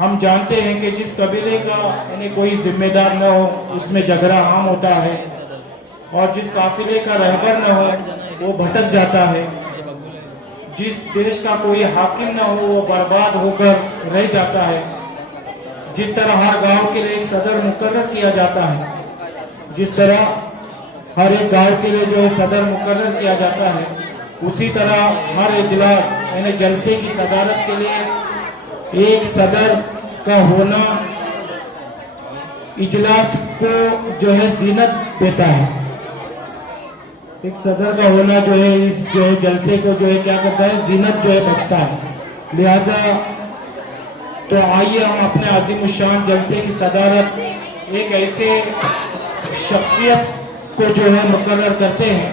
ہم جانتے ہیں کہ جس قبیلے کا یعنی کوئی ذمہ دار نہ ہو اس میں جھگڑا عام ہوتا ہے، اور جس قافلے کا رہبر نہ ہو وہ بھٹک جاتا ہے، جس دیش کا کوئی حاکم نہ ہو وہ برباد ہو کر رہ جاتا ہے، جس طرح ہر گاؤں کے لیے ایک صدر مقرر کیا جاتا ہے، جس طرح ہر ایک گاؤں کے لیے جو ہے صدر مقرر کیا جاتا ہے، اسی طرح ہر اجلاس یعنی جلسے کی صدارت کے لیے ایک صدر کا ہونا اجلاس کو جو ہے زینت دیتا ہے۔ ایک صدر کا ہونا جو ہے اس جو ہے جلسے کو جو ہے کیا کرتا ہے، زینت جو ہے بچتا ہے۔ لہذا تو آئیے ہم اپنے عظیم الشان جلسے کی صدارت ایک ایسے شخصیت کو جو ہے مقرر کرتے ہیں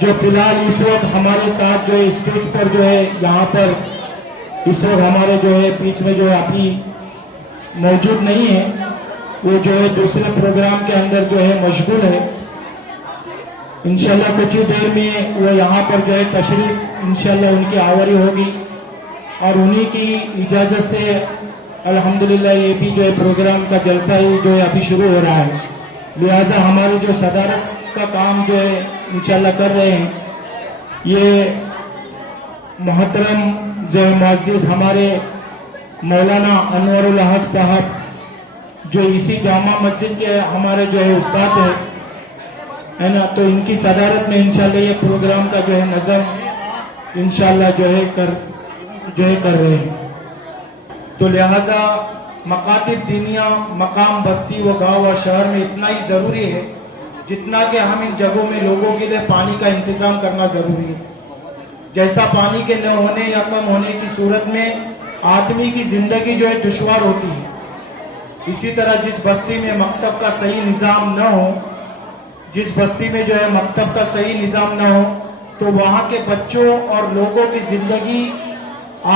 جو فی الحال اس وقت ہمارے ساتھ جو ہے اسٹیج پر جو ہے یہاں پر اس وقت ہمارے جو ہے بیچ میں جو ابھی موجود نہیں ہے، وہ جو ہے دوسرے پروگرام کے اندر جو ہے مشغول ہے۔ انشاءاللہ کچھ ہی دیر میں وہ یہاں پر جو ہے تشریف انشاءاللہ ان کی آوری ہوگی، اور انہی کی اجازت سے الحمدللہ یہ بھی جو ہے پروگرام کا جلسہ ہی جو ہے ابھی شروع ہو رہا ہے۔ لہذا ہماری جو صدارت کا کام جو ہے انشاءاللہ کر رہے ہیں، یہ محترم جو ہے معزز ہمارے مولانا انور الحق صاحب جو اسی جامع مسجد کے ہمارے جو ہے استاد ہے نا، تو ان کی صدارت میں انشاءاللہ یہ پروگرام کا جو ہے نظم انشاءاللہ جو ہے کر رہے ہیں۔ تو لہذا مکاتب دینیا مقام بستی و گاؤں اور شہر میں اتنا ہی ضروری ہے جتنا کہ ہم ان جگہوں میں لوگوں کے لیے پانی کا انتظام کرنا ضروری ہے۔ جیسا پانی کے نہ ہونے یا کم ہونے کی صورت میں آدمی کی زندگی جو ہے دشوار ہوتی ہے، اسی طرح جس بستی میں مکتب کا صحیح نظام نہ ہو، جس بستی میں جو ہے مکتب کا صحیح نظام نہ ہو تو وہاں کے بچوں اور لوگوں کی زندگی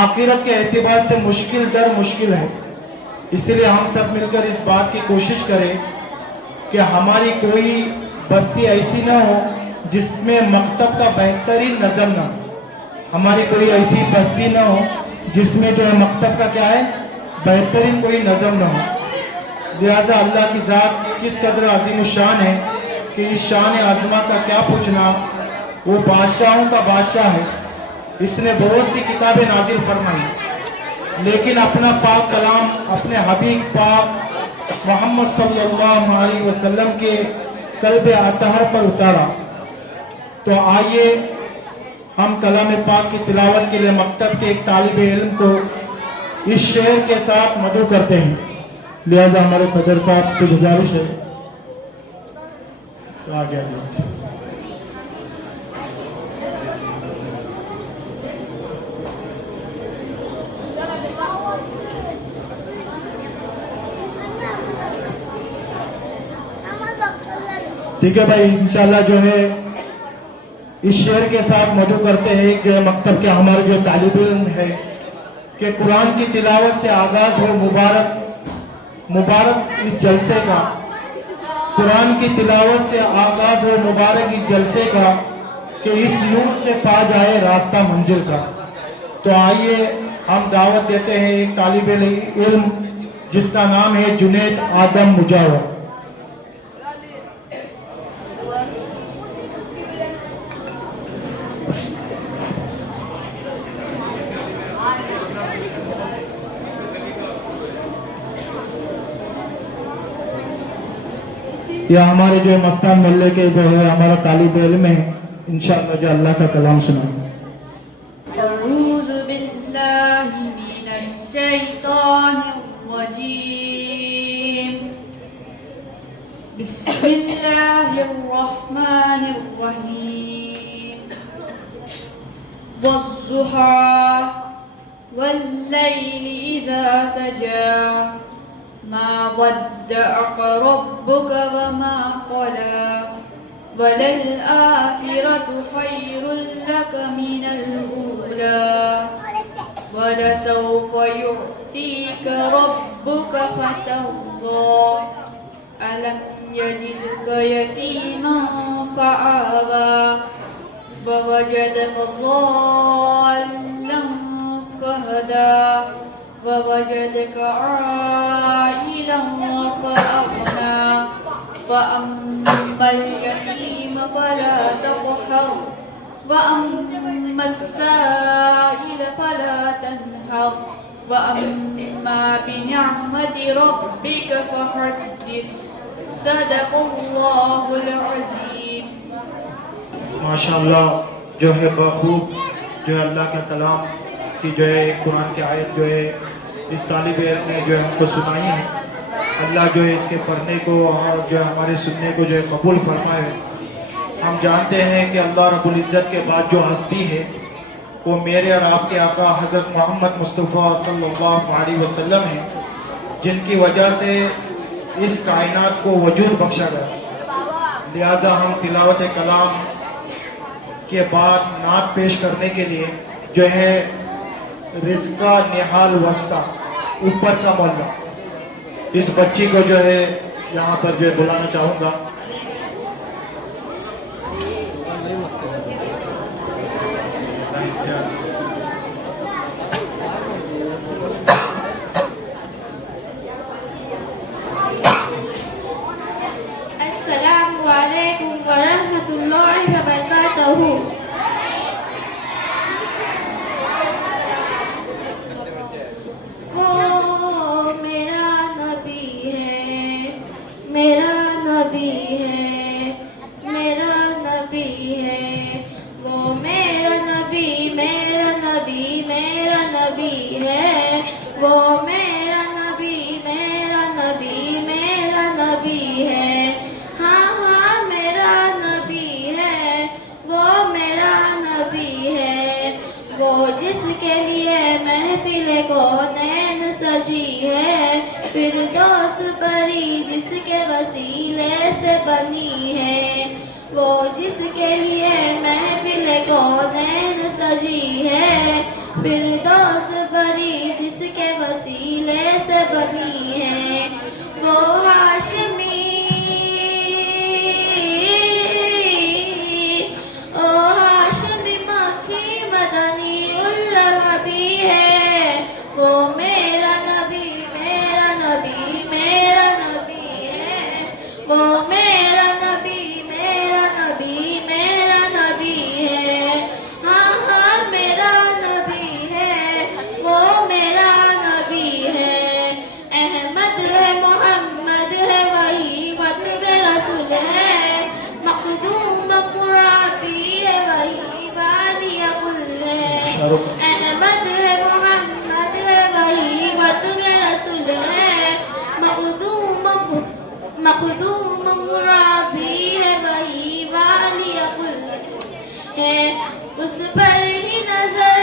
آخرت کے اعتبار سے مشکل در مشکل ہے۔ اس لیے ہم سب مل کر اس بات کی کوشش کریں کہ ہماری کوئی بستی ایسی نہ ہو جس میں مکتب کا بہترین نظم نہ ہو، ہماری کوئی ایسی بستی نہ ہو جس میں جو ہے مکتب کا کیا ہے بہترین کوئی نظم نہ ہو۔ لہذا اللہ کی ذات کس قدر عظیم الشان ہے کہ اس شان عظمہ کا کیا پوچھنا، وہ بادشاہوں کا بادشاہ ہے، اس نے بہت سی کتابیں نازل فرمائی، لیکن اپنا پاک کلام اپنے حبیب پاک محمد صلی اللہ علیہ وسلم کے قلب اطہر پر اتارا۔ تو آئیے ہم کلام پاک کی تلاوت کے لیے مکتب کے ایک طالب علم کو اس شعر کے ساتھ مدعو کرتے ہیں۔ لہذا ہمارے صدر صاحب سے گزارش ہے آگے ٹھیک ہے بھائی، انشاءاللہ جو ہے اس شعر کے ساتھ مدعو کرتے ہیں جو مکتب کے ہمارے جو طالب علم ہے کہ قرآن کی تلاوت سے آغاز ہو مبارک اس جلسے کا، قرآن کی تلاوت سے آغاز ہو مبارک اس جلسے کا، کہ اس نور سے پا جائے راستہ منزل کا۔ تو آئیے ہم دعوت دیتے ہیں ایک طالب علم جس کا نام ہے جنید آدم مجاور۔ یہ ہمارے جو مستان محلے کے جو ہے ہمارا طالب علم ہے، انشاءاللہ جو اللہ کا کلام سنائیں۔ اعوذ باللہ من الشیطان الرجیم، بسم اللہ الرحمن الرحیم، والضحى واللیل اذا سجى ما ودعك ربك وما قلى وللآخرة خير لك من الأولى ولسوف يعطيك ربك فترضى ألم يجدك يتيما فآوى ووجدك ضالا فهدى ووجدك عائلا فأغنى فأما اليتيم فلا تقهر وأما السائل فلا تنهر وأما بنعمة ربك فحدث صدق الله العظيم. ماشاء اللہ جو ہے بخوب جو ہے اللہ کا کلام کی جو ہے ایک قرآن کی آیت جو ہے اس طالب علم نے جو ہے ہم کو سنائی ہے. اللہ جو ہے اس کے پڑھنے کو اور جو ہے ہمارے سننے کو جو ہے قبول فرمائے. ہم جانتے ہیں کہ اللہ رب العزت کے بعد جو ہستی ہے وہ میرے اور آپ کے آقا حضرت محمد مصطفیٰ صلی اللہ علیہ وسلم ہیں، جن کی وجہ سے اس کائنات کو وجود بخشا گیا. لہٰذا ہم تلاوت کلام کے بعد نعت پیش کرنے کے لیے جو ہے رزقہ نہال وسطی اوپر کا مولا اس بچی کو جو ہے یہاں پر جو ہے بلانا چاہوں گا. السلام علیکم ورحمۃ اللہ وبرکاتہ. وہ میرا نبی ہے، میرا نبی ہے، میرا نبی ہے. وہ میرا نبی، میرا نبی، میرا نبی ہے. وہ میرا نبی، میرا نبی، میرا نبی ہے. ہاں ہاں میرا نبی ہے، وہ میرا نبی ہے. وہ جس کے لیے محفل کونین سجی ہے، فردوس پری جس کے وسیلے سے بنی ہے. وہ جس کے لیے محفل کونین سجی ہے، فردوس پری جس کے وسیلے سے بنی ہے. وہ ہاشمی، مدنی العربی ہے. وہ میرا نبی، میرا نبی، میرا نبی ہے. وہ میرا نبی، میرا نبی، میرا نبی ہے. ہاں ہاں میرا نبی ہے، وہ میرا نبی ہے. احمد ہے، محمد ہے، وہی خطب رسول ہے. مخدوم قرابی ہے، وہی والی کل ہے. احمد ہے، محمد ہے، وہی خطب رسول ہے. مخدوم مرابی ہے، وہی والی کل ہے. اس پر ہی نظر،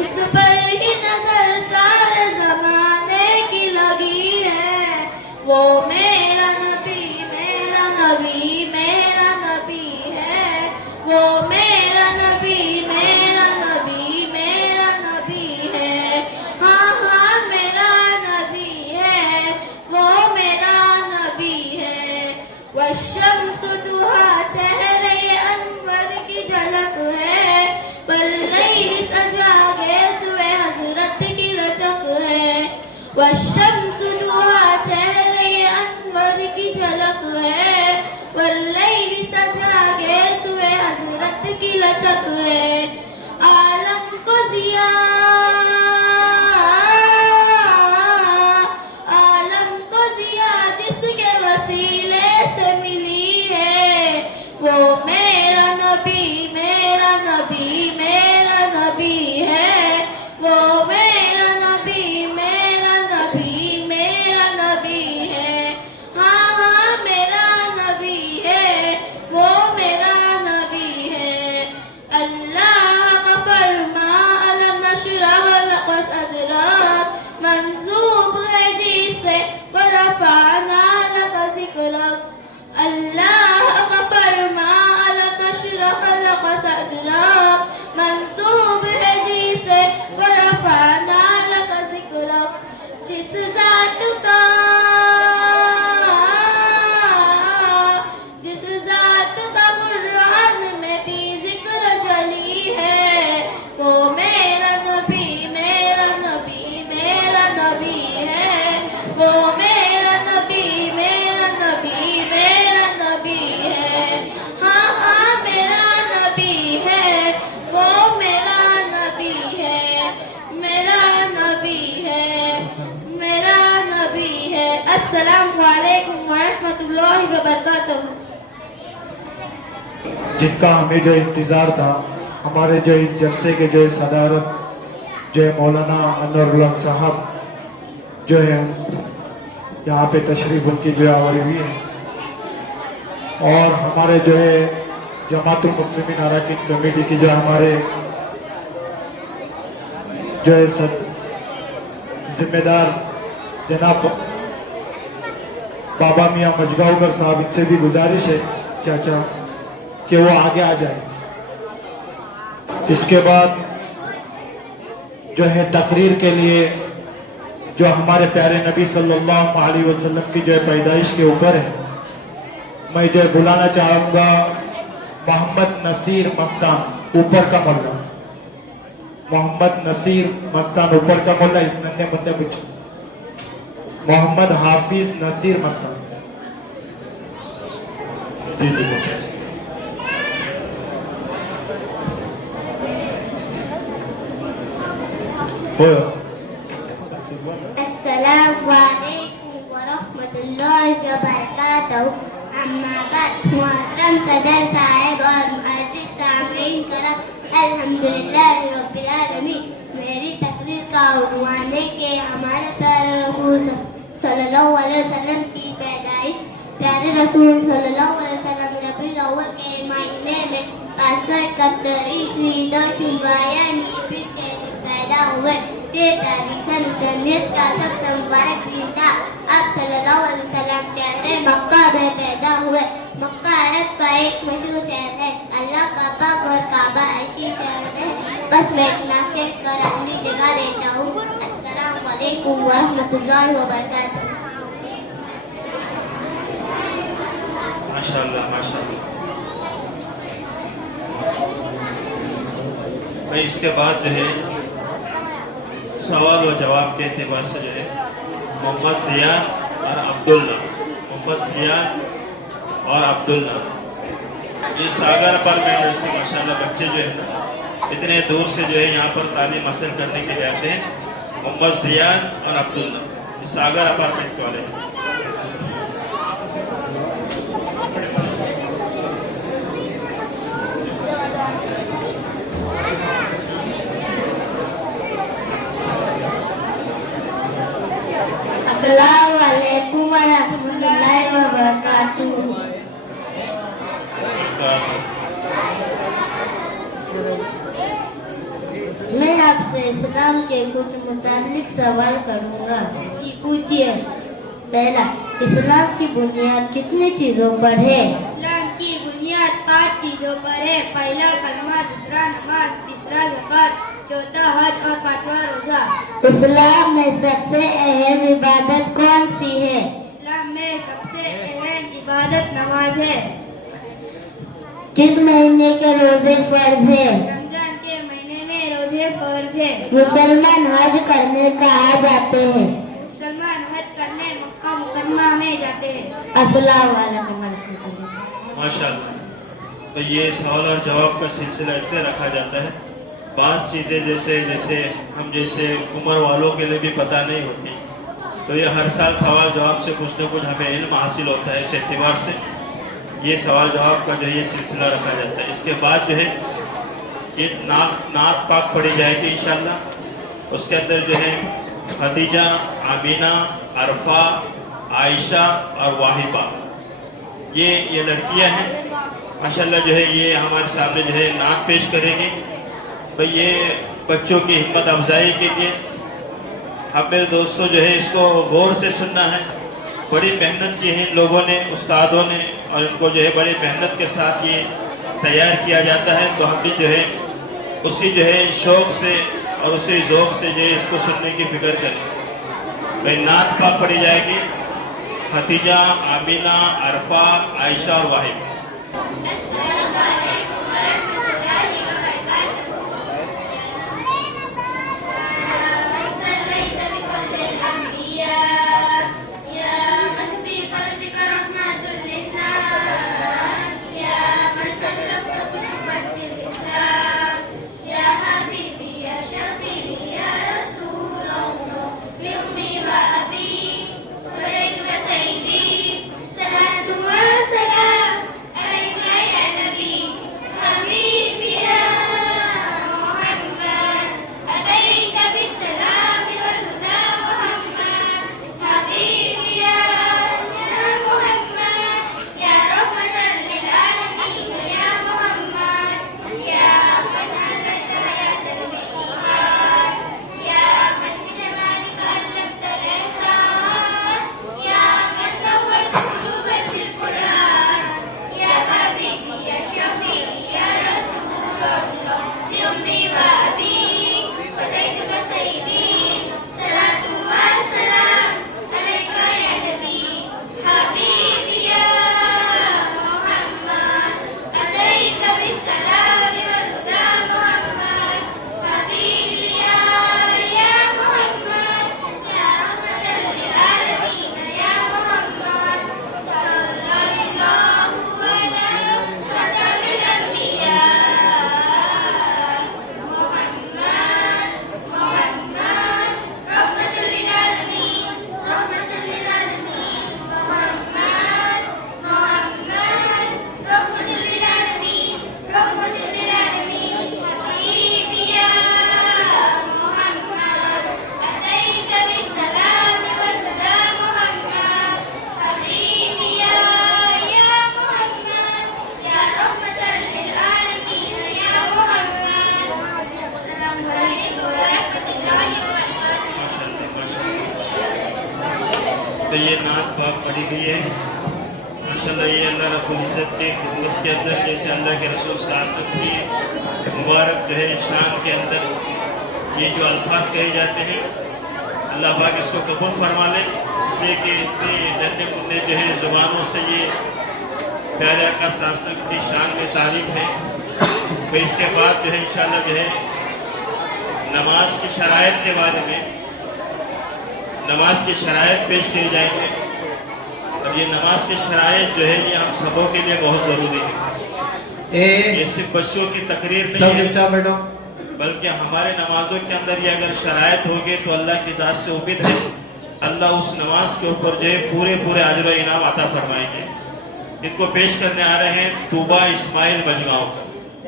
اس پر ہی نظر سارے زمانے کی لگی ہے. وہ میرا نبی، میرا نبی، میرا نبی ہے. وہ میرا نبی، میرا نبی، میرا نبی ہے. ہاں ہاں میرا نبی ہے، وہ میرا نبی ہے. والشمس ضحیٰ چہرے انور کی جھلک ہے. واللیل سجا کے سوئے حضرت کی لچک ہے. والشمس ضحیٰ چہرے انور کی جھلک ہے. واللیل سجا کے سوئے حضرت کی لچک ہے. عالم کو ضیاء، عالم کو ضیاء جس کے وسیلے سے ملی ہے. وہ میرا نبی، میرا نبی، میرا نبی ہے. وہ میرا نبی، میرا نبی، میرا نبی ہے. ہاں ہاں میرا نبی ہے، وہ میرا نبی ہے. اللہ کا فرما علم نشرح لک صدرک منسوب ہے جس سے ورفعنا لک ذکرک. اللہ کا فرما علم نشرح لک صدرک منسوب ہے جس سے ورفعنا لک ذکرک. جس ذات کا، جس ذات کا قرآن میں بھی ذکر جلی ہے، جن کا ہمیں جو انتظار تھا. ہمارے جو اس جلسے کے جو صدارت جو ہے مولانا انور الحق صاحب جو ہے یہاں پہ تشریف ان کی جو آوری ہوئی ہے. اور ہمارے جو ہے جماعت المسلمین اراکین کمیٹی کی جو ہمارے جو ہے ذمہ دار جناب بابا میاں مجگاؤکر صاحب، ان سے بھی گزارش ہے چاچا کہ وہ آگے آ جائیں. اس کے بعد جو ہے تقریر کے لیے جو ہمارے پیارے نبی صلی اللہ علیہ وسلم کی جو ہے پیدائش کے اوپر ہے، میں جو ہے بلانا چاہوں گا محمد نصیر مستان اوپر کا مولا. محمد نصیر مستان اوپر کا مولا، اس ننے مننے بچے محمد حافظ نصیر مستان. جی جی السلام علیکم ورحمۃ اللہ وبرکاتہ. اما بعد، محترم صدر صاحب اور معزز سامعین کرام، الحمدللہ رب العالمین. میری تقریر کا عنوان ہے کہ ہمارے پیارے رسول صلی اللہ علیہ وسلم کی پیدائش. پیارے رسول صلی اللہ علیہ وسلم ربیع الاول کے مہینے میں 531 عیسوی یعنی پیر کے دن پیدا ہوئے. یہ تاریخ جنت کا سب سے مبارک دن تھا. آپ صلی اللہ علیہ وسلم شہر مکہ میں پیدا ہوئے. مکہ عرب کا ایک مشہور شہر ہے. اللہ کا پاک اور کعبہ ایسی شہر ہے. بس میں اتنا کہہ کر اپنی جگہ لیتا ہوں. السلام علیکم ورحمۃ اللہ وبرکاتہ. ماشاءاللہ ماشاءاللہ. میں اس کے بعد جو ہے سوال و جواب کے اعتبار سے جو ہے محمد زیان اور عبداللہ، محمد زیان اور عبداللہ، یہ ساگر اپارٹمنٹ سے ماشاءاللہ بچے جو ہے نا اتنے دور سے جو ہے یہاں پر تعلیم حاصل کرنے کے لیے آتے ہیں. محمد زیان اور عبداللہ یہ ساگر اپارٹمنٹ والے ہیں. السلام علیکم ورحمۃ اللہ وبرکاتہ. میں آپ سے اسلام کے کچھ متعلق سوال کروں گا. جی پوچھیے. پہلا، اسلام کی بنیاد کتنی چیزوں پر ہے؟ اسلام کی بنیاد 5 چیزوں پر ہے. پہلا کلمہ، دوسرا نماز، تیسرا زکوٰۃ، چوتھا حج اور 5واں روزہ. اسلام میں سب سے اہم عبادت کون سی ہے؟ اسلام میں سب سے اہم عبادت نماز ہے. کس مہینے کے روزے فرض ہے؟ رمضان کے مہینے میں روزے فرض ہے. مسلمان حج کرنے کہاں جاتے ہیں؟ مسلمان حج کرنے مکہ مکرمہ میں جاتے ہیں. السلام علیکم ورحمۃ اللہ. ماشاءاللہ. تو یہ سوال اور جواب کا سلسلہ اس لیے رکھا جاتا ہے، بعض چیزیں جیسے ہم جیسے عمر والوں کے لیے بھی پتہ نہیں ہوتی، تو یہ ہر سال سوال جواب سے کچھ نہ کچھ ہمیں علم حاصل ہوتا ہے. اس اعتبار سے یہ سوال جواب کا جو ہے یہ سلسلہ رکھا جاتا ہے. اس کے بعد جو ہے یہ نعت پاک پڑھی جائے گی انشاءاللہ. اس کے اندر جو ہے خدیجہ، آمینہ، عرفہ، عائشہ اور واہبہ یہ لڑکیاں ہیں ماشاءاللہ. جو ہے یہ ہمارے سامنے جو ہے نعت پیش کریں گی. بھئی یہ بچوں کی ہمت افزائی کے لیے اب میرے دوستوں جو ہے اس کو غور سے سننا ہے. بڑی محنت کی ہے ان لوگوں نے، استادوں نے، اور ان کو جو ہے بڑی محنت کے ساتھ یہ تیار کیا جاتا ہے. تو ہم بھی جو ہے اسی جو ہے شوق سے اور اسی ذوق سے جو ہے اس کو سننے کی فکر کریں. بھئی نعت پاک پڑھی جائے گی. خدیجہ، آمینہ، عرفہ، عائشہ اور واحد. السلام علیکم ورحمۃ اللہ وبرکاتہ. صلاة و سلام علیک یا تو یہ نعت پاک پڑھی گئی ہے. ماشاءاللہ یہ اللہ رب العزت کی خدمت کے اندر جیسے اللہ کے رسول صلی اللہ علیہ وسلم کی مبارک جو ہے شان کے اندر یہ جو الفاظ کہے جاتے ہیں اللہ پاک اس کو قبول فرما لے. اس لیے کہ اتنے ننھے منھے جو ہے زبانوں سے یہ پیارے آقا صلی اللہ علیہ وسلم کی شان میں تعریف ہے. تو اس کے بعد جو ہے انشاءاللہ جو ہے نماز کی شرائط کے بارے میں نماز کی شرائط پیش کیے جائیں گے. اور یہ نماز کی شرائط جو ہے یہ ہم سبوں کے لیے بہت ضروری ہے. یہ صرف بچوں کی تقریر نہیں ہے بلکہ ہمارے نمازوں کے اندر یہ اگر شرائط ہوگی تو اللہ کی ذات سے امید ہے اللہ اس نماز کے اوپر جو ہے پورے اجر و انعام عطا فرمائیں گے. ان کو پیش کرنے آ رہے ہیں طوبہ اسماعیل بجگاؤں کا.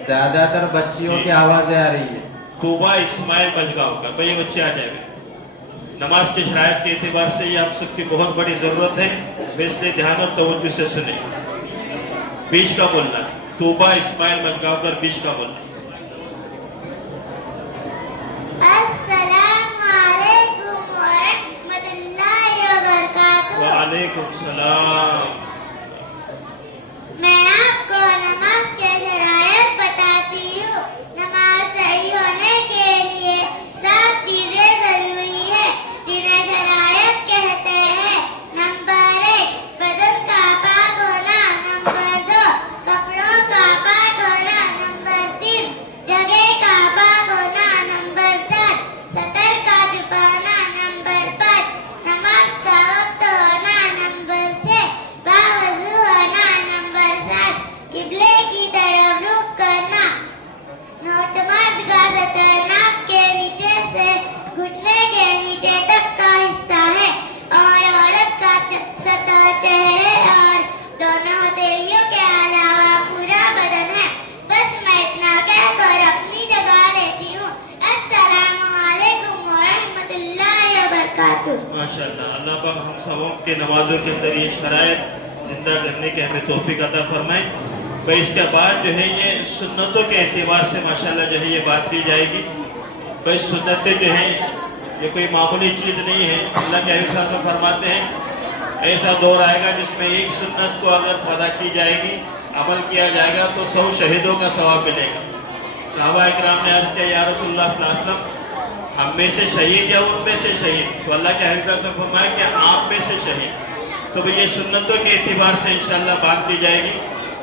زیادہ تر بچیوں کی آوازیں آ رہی ہیں. طوبہ اسماعیل بجگاؤں کا. بھئی یہ بچے آ جائیں گے. نماز کی شرائط کے اعتبار سے یہ ہم سب کی بہت بڑی ضرورت ہے. اس لیے دھیان اور توجہ سے سنیں. بیچ کا بولنا طوبہ اسماعیل بجگاؤں کا بیچ کا بولنا. السلام علیکم ورحمۃ اللہ وبرکاتہ. وعلیکم السلام. میں آپ کو نماز کے شرائط بتاتی ہوں. نماز صحیح ہونے کے لیے 7 چیزیں ضروری ہیں جنہیں شرائط کہتے ہیں. نمبر 1 بدن کا پاک ہونا. نمبر 2 کپڑوں کا پاک ہونا. نمبر 3 جگہ کا پاک ہونا. نمبر 4 سطر کا چھپانا. نمبر 5 نماز کا وقت ہونا. نمبر 6 باوضو ہونا. نمبر 7 قبلے کی طرف رخ کرنا. مرد کا سطر ناک کے نیچے سے گھٹنے کے نیچے تک کا حصہ ہے اور عورت کا سطر چہرے اور دونوں ہتھیلیوں کے علاوہ پورا بدن ہے. بس میں اتنا کہہ کر اپنی جگہ لیتی ہوں. السلام علیکم ورحمۃ اللہ وبرکاتہ. ماشاءاللہ اللہ پاک ہم سبوں کے نمازوں کے اندر یہ شرائط زندہ کرنے کے ہمیں توفیق عطا فرمائے. بھئی اس کے بعد جو ہے یہ سنتوں کے اعتبار سے ماشاءاللہ جو ہے یہ بات کی جائے گی. بھئی سنتیں جو ہیں یہ کوئی معمولی چیز نہیں ہے. اللہ کے حبیب صاحب فرماتے ہیں ایسا دور آئے گا جس میں ایک سنت کو اگر ادا کی جائے گی عمل کیا جائے گا تو 100 شہیدوں کا ثواب ملے گا. صحابہ اکرام نے عرض کیا یا رسول اللہ صلی اللہ علیہ وسلم ہم میں سے شہید یا ان میں سے شہید؟ تو اللہ کے حبیب صاحب فرمایا کہ آپ میں سے شہید. تو یہ سنتوں کے اعتبار سے انشاءاللہ بات کی جائے گی.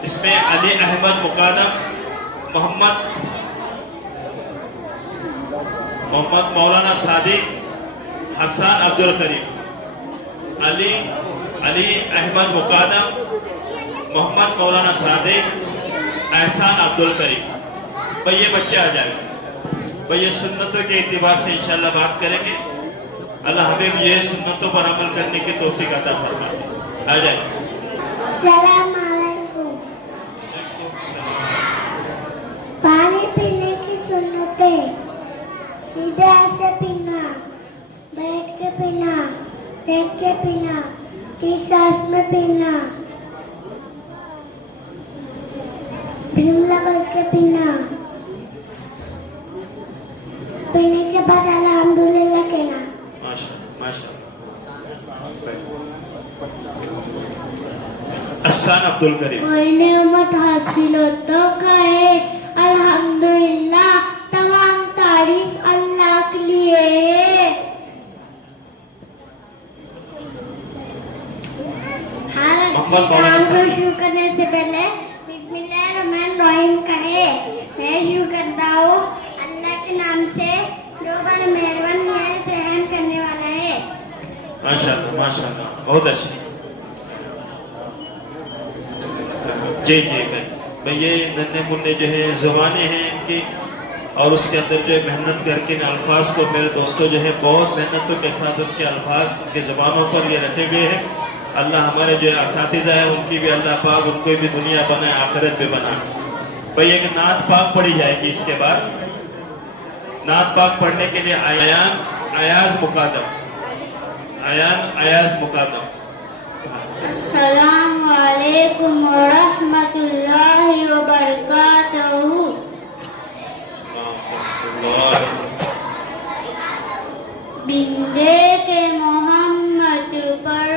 اس میں علی احمد مقدم محمد مولانا صادق حسان عبد الکریم علی احمد مقدم محمد مولانا صادق احسان عبد الکریم. بھئی یہ بچے آ جائیں گے. بھئی یہ سنتوں کے اعتبار سے انشاءاللہ بات کریں گے. اللہ حبیب یہ سنتوں پر عمل کرنے کی توفیق عطا فرمائے. آ جائیں. السلام علیکم. پانی پینے کی سنتیں: سیدھے ہاتھ سے پینا، بیٹھ کے پینا، دیکھ کے پینا، 30 سانس میں پینا، بسم اللہ پڑھ کے پینا، پینے کے بعد الحمدللہ کہنا. احسان عبد الکریم. کوئی نعمت حاصل ہو تو کہے الحمدللہ، تمام تعریف اللہ کے لیے ہے. ہر کام کو شروع کرنے سے پہلے بسم اللہ الرحمن الرحیم کہے. میں شروع کرتا ہوں اللہ کے نام سے جو بڑا مہربان نہایت رحم کرنے والا ہے. ماشاءاللہ ماشاءاللہ بہت اچھی. جی بھئی یہ ننھے منھے جو ہے زبانیں ہیں ان کی اور اس کے اندر جو ہے محنت کر کے الفاظ کو میرے دوستوں جو ہے بہت محنتوں کے ساتھ ان کے الفاظ ان کے زبانوں پر یہ رکھے گئے ہیں. اللہ ہمارے جو اساتذہ ہیں ان کی بھی اللہ پاک ان کو بھی دنیا بنائے آخرت بھی بنائے. بھئی ایک نعت پاک پڑھی جائے گی. اس کے بعد نعت پاک پڑھنے کے لیے ایاز مقدم. السلام علیکم ورحمۃ اللہ وبرکاتہ. بندے کے محمد پر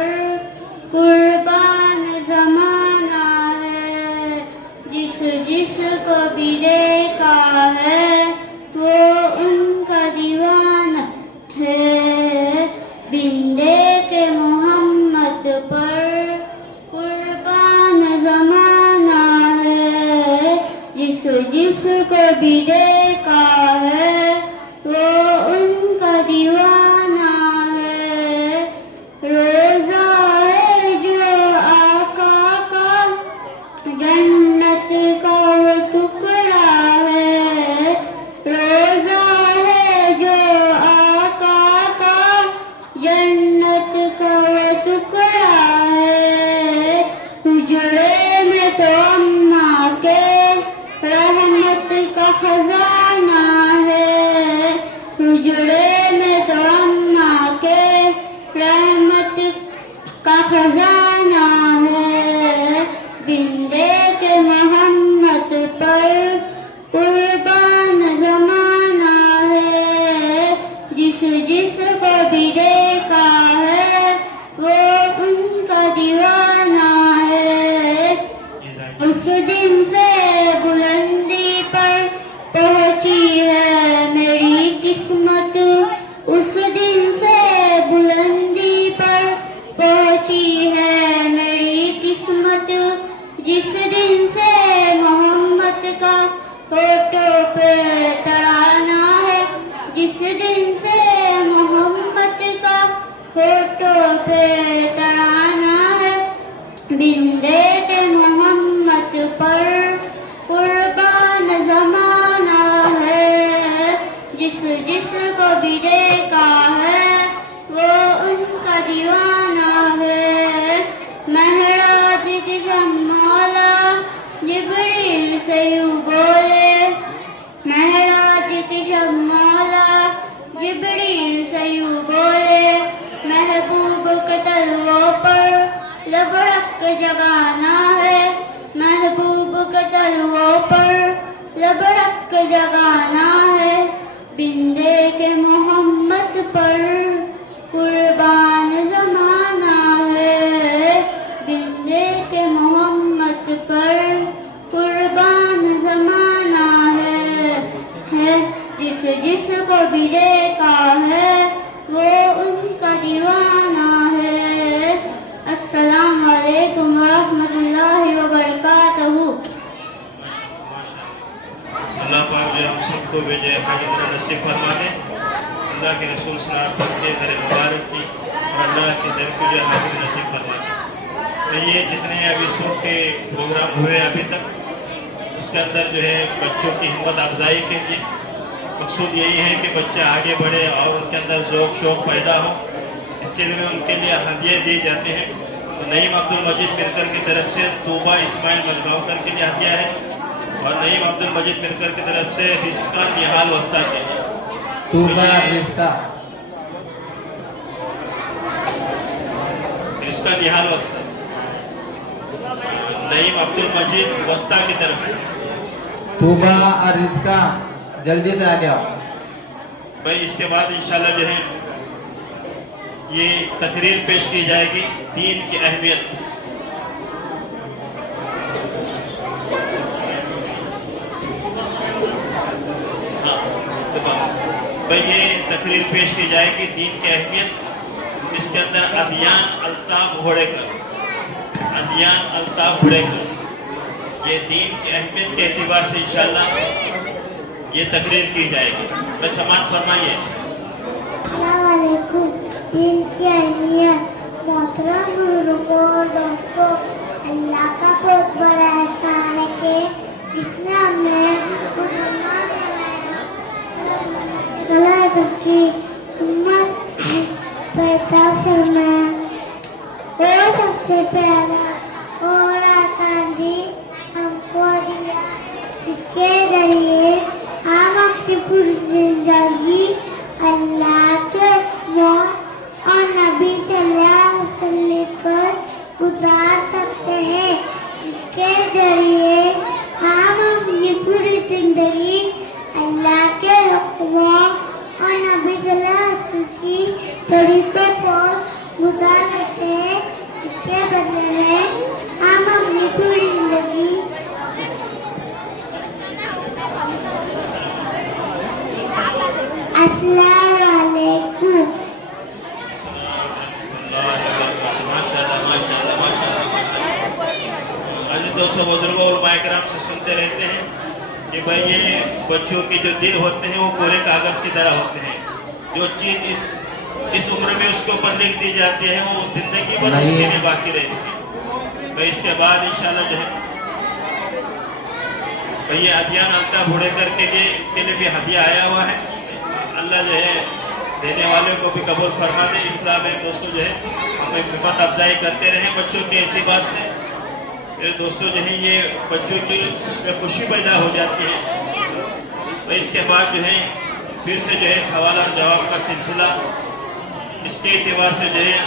اجڑے میں تو اماں کے رحمت کا خزانہ ہے، بندے کے محمد پر قربان زمانہ ہے، جس جس کو بھی دیکھا ہے وہ ان کا دیوانہ ہے۔ اس دن سے بلندی پر پہنچی ہے میری قسمت، اس دن سے بلندی پر پہنچی ہے میری قسمت، جس دن سے محمد کا ہوٹوں پہ ترانہ ہے، جس دن سے محمد کا ہوٹوں پہ ترانہ ہے، بندے کے محمد پر قربان زمانہ ہے، جس جس کو بھی دیکھا ہے وہ ان کا دیوانہ ہے۔ مہراج کی شب مولا جبریل سے یوں بولے، مہراج کی شب مولا جبریل سے یوں بولے، محبوب کے تلووں پر لب رکھ جگانا ہے، محبوب کے تلووں پر لب رکھ جگانا ہے، بندے کے محمد پر قربان زمانہ ہے، بندے کے محمد پر قربان زمانہ ہے، جس جس کو بھی دیکھا ہے وہ ان کا دیوانہ ہے۔ السلام علیکم ورحمۃ اللہ وبرکاتہ۔ اللہ پاک جو ہم سب کو بھیجے حج عمرہ نصیب فرما دے، اللہ کے رسول صلی اللہ علیہ وسلم کے در مبارک کی اور اللہ کے در کو جو حاضر نصیب فرما دے۔ تو یہ جتنے ابھی صبح کے پروگرام ہوئے ابھی تک، اس کے اندر جو ہے بچوں کی ہمت افزائی کے لیے مقصود یہی ہے کہ بچے آگے بڑھے اور ان کے اندر ذوق شوق پیدا ہو، اس کے لیے ان کے لیے ہدیے دیے جاتے ہیں۔ تو نعیم عبد المجید مرکر کی طرف سے طوبہ اسماعیل مجگاؤکر کے لیے ہدیہ ہے، اور نعیم عبد المجید مرکر کی طرف سے رزقہ نہال وسطیٰ کے طوبہ رزقہ نہال وسطیٰ، نعیم عبد المجید وسطیٰ کی طرف سے طوبہ اور رزقہ، جلدی سے آگے آؤ بھائی۔ اس کے بعد انشاءاللہ جو ہے یہ تقریر پیش کی جائے گی دین کی اہمیت۔ بھائی یہ تقریر پیش کی جائے گی دین کی اہمیت، اس کے اندر ادیان الطاف گھوڑیکر، ادیان الطاف گھوڑیکر، یہ دین کی اہمیت کے اعتبار سے انشاءاللہ یہ تقریر کی جائے گی۔ بس سماعت فرمائیے۔ السلام علیکم۔ دین کی اہمیت، محترم بزرگوں اور دوستوں، اللہ کا بہت بڑا احسان ہے کہ جس نے ہمیں مسلمان بنایا، اللہ کی امت پیدا فرمایا اور سب سے پیارا اور آسان دین ہم کو دیا، اس کے ذریعے ہم اپنی پوری زندگی اللہ کے حکموں اور نبی صلی اللہ علیہ وسلم پر گزار سکتے ہیں، اس کے ذریعے ہم اپنی پوری زندگی اللہ کے حکموں اور نبی صلی اللہ علیہ وسلم کی طریقوں پر گزار سکتے ہیں، اس کے بدلے میں ہم اپنی پوری زندگی السلام علیکم۔ عزیز دوستوں بزرگوں اور علماء کرام سے سنتے رہتے ہیں کہ بھائی یہ بچوں کے جو دل ہوتے ہیں وہ پورے کاغذ کی طرح ہوتے ہیں، جو چیز اس عمر میں اس کے اوپر لکھ دی جاتی ہے وہ زندگی بھر اس کے لیے باقی رہتی ہے۔ بھائی اس کے بعد انشاءاللہ جو ہے بھائی یہ ادیان الطاف گھوڑیکر کے لیے بھی ہدیہ آیا ہوا ہے، اللہ جو ہے دینے والے کو بھی قبول فرما دے۔ اسلام میں دوستوں جو ہے ہم ہمت افزائی کرتے رہیں بچوں کے اعتبار سے۔ میرے دوستوں جو ہے یہ بچوں کی اس میں خوشی پیدا ہو جاتی ہے۔ تو اس کے بعد جو ہے پھر سے جو ہے سوال اور جواب کا سلسلہ اس کے اعتبار سے جو ہے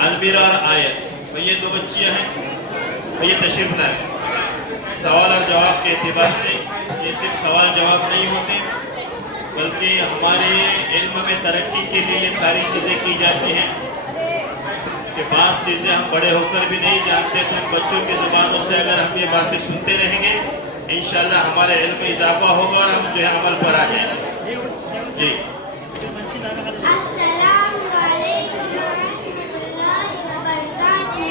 المیرا اور آیت، یہ دو بچیاں ہیں، یہ تشریف لائیں۔ سوال اور جواب کے اعتبار سے یہ صرف سوال جواب نہیں ہوتے، بلکہ ہمارے علم میں ترقی کے لیے یہ ساری چیزیں کی جاتی ہیں کہ بعض چیزیں ہم بڑے ہو کر بھی نہیں جانتے، تو ان بچوں کی زبانوں سے اگر ہم یہ باتیں سنتے رہیں گے انشاءاللہ ہمارے علم میں اضافہ ہوگا اور ہم جو ہے عمل پر آ جائیں گے۔ جی السلام علیکم ورحمۃ اللہ وبرکاتہ۔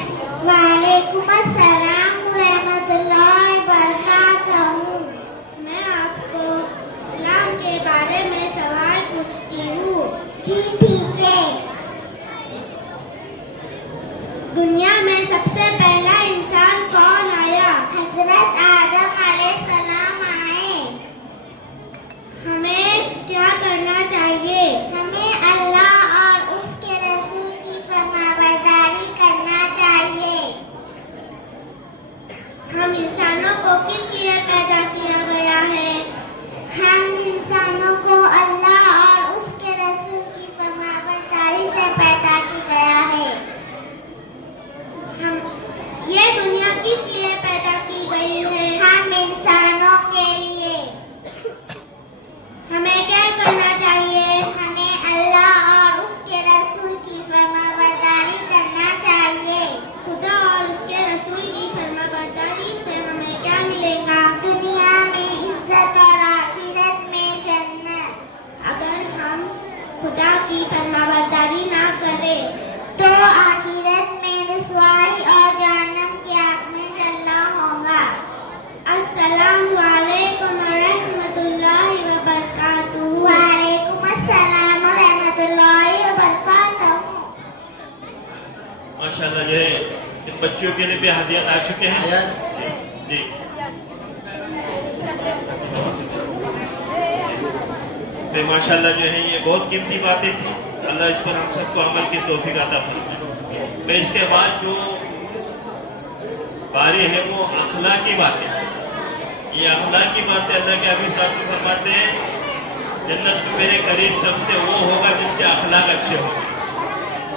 وعلیکم السلام ورحمۃ اللہ وبرکاتہ۔ میں آپ کو اسلام کے بارے میں سوال پوچھتی ہوں۔ جی ٹھیک ہے۔ دنیا میں سب سے پہلا انسان کون آیا؟ حضرت آدم علیہ السلام آئے۔ ہمیں کیا کرنا چاہیے؟ ہمیں اللہ اور اس کے رسول کی فرمانبرداری کرنا چاہیے۔ ہم انسانوں کو کس لیے پیدا کیا گیا ہے؟ ہم انسانوں کو اللہ اور اس کے رسول کی فرمانبرداری سے پیدا کیا گیا ہے۔ یہ دنیا کس لیے پیدا کی گئی ہے؟ ہم انسانوں کے لیے۔ ہمیں کیا کرنا چاہیے؟ ہمیں اللہ اور اس کے رسول کی فرمانبرداری کرنا چاہیے۔ خدا اور اس کے رسول کی فرمانبرداری سے ہمیں کیا ملے گا؟ دنیا میں عزت اور آخرت میں جنت۔ اگر ہم خدا کی فرمانبرداری نہ کریں تو آخرت میں رسوائی اور جہنم کی آگ میں جلنا ہوگا۔ السلام علیکم ورحمۃ اللہ وبرکاتہ۔ وعلیکم السلام ورحمۃ اللہ وبرکاتہ۔ ماشاءاللہ جو ہے ان بچیوں کے لیے بھی ہدیات آ چکے ہیں۔ جی ماشاءاللہ جو ہے یہ بہت قیمتی باتیں تھیں، اللہ اس پر ہم سب کو عمل کی توفیق عطا فرمائے۔ اس کے بعد جو باری ہے وہ اخلاقی باتیں۔ یہ اخلاقی باتیں اللہ کے حبیب صلی اللہ علیہ وسلم فرماتے ہیں جنت میں میرے قریب سب سے وہ ہوگا جس کے اخلاق اچھے ہوں گے۔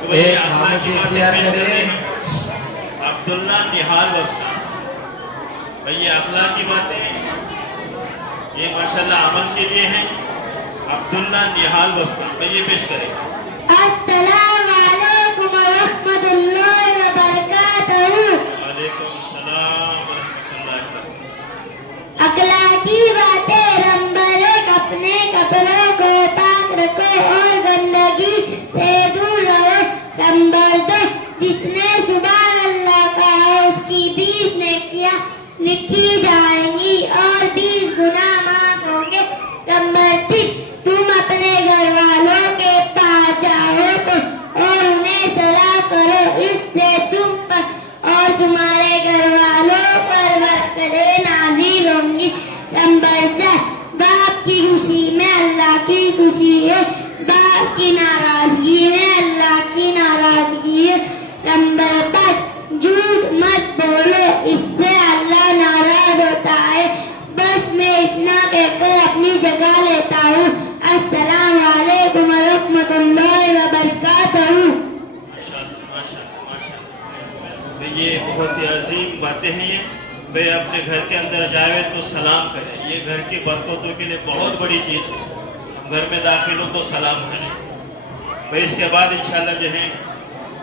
تو یہ اخلاقی باتیں پیش کر رہے ہیں عبداللہ نہال وسطی۔ بھئی یہ اخلاقی باتیں یہ ماشاءاللہ عمل کے لیے ہیں۔ عبداللہ نہال وسطی بھئی یہ پیش کریں۔ السلام علیکم ورحمۃ اللہ وبرکاتہ۔ وعلیکم السلام ورحمۃ اللہ وبرکاتہ۔ اخلاقی باتیں۔ نمبر 1، اپنے کپڑوں کو پاک رکھو اور گندگی سے دور رہو۔ نمبر 2، جس نے سبحان اللہ کہا اس کی 20 نیکیاں لکھی جائیں گی اور 20 گناہ معاف ہوں گے۔ نمبر 3، تم اپنے گھر والوں کے پاس جاؤ تو اور انہیں سلام کرو، اس سے تم پر اور تمہارے گھر والوں پر برکتیں نازل ہوں گی۔ نمبر 4، باپ کی خوشی میں اللہ کی خوشی ہے، باپ کی ناراضگی میں اللہ کی ناراضگی ہے۔ نمبر 5، جھوٹ مت بولو، اس سے اللہ ناراض ہوتا ہے۔ بس میں اتنا کہہ کر اپنی جگہ لیتا ہوں۔ السلام علیکم ورحمۃ اللہ وبرکاتہ۔ یہ بہت ہی عظیم باتیں ہیں۔ یہ بھئی اپنے گھر کے اندر جائے تو سلام کریں، یہ گھر کی برکتوں کے لیے بہت بڑی چیز ہے۔ ہم گھر میں داخل ہو تو سلام کریں۔ بھئی اس کے بعد انشاءاللہ جو ہے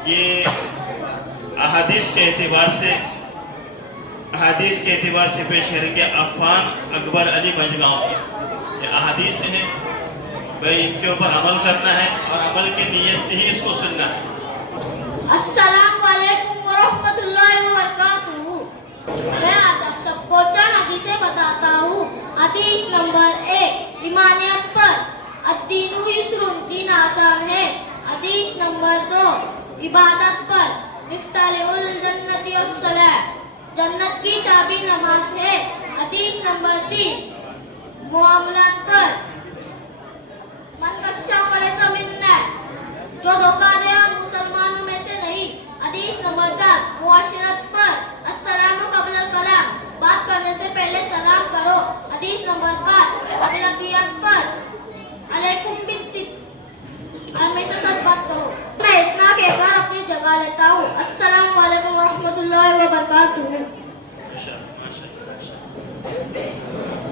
یہ احادیث کے اعتبار سے پیش کریں گے عفان اکبر علی بھنجگاؤں کی۔ یہ احادیث ہیں، بھئی ان کے اوپر عمل کرنا ہے اور عمل کی نیت سے ہی اس کو سننا ہے۔ السلام علیکم ورحمۃ اللہ وبرکاتہ۔ میں آج آپ سب کو چند حدیثیں بتاتا ہوں۔ حدیث نمبر 1، ایمانیت پر، الدین یسر، دین آسان ہے۔ حدیث نمبر 2، عبادت پر، مفتاح الجنت الصلاۃ، جنت کی چابی نماز ہے۔ حدیث نمبر 3، معاملات پر، من غش فلیس منا، جو دھوکہ دے ہم مسلمانوں میں سے نہیں۔ حدیث نمبر 4، معاشرت پر، السلام قبل الکلام، بات کرنے سے پہلے سلام کرو۔ الله وبركاته.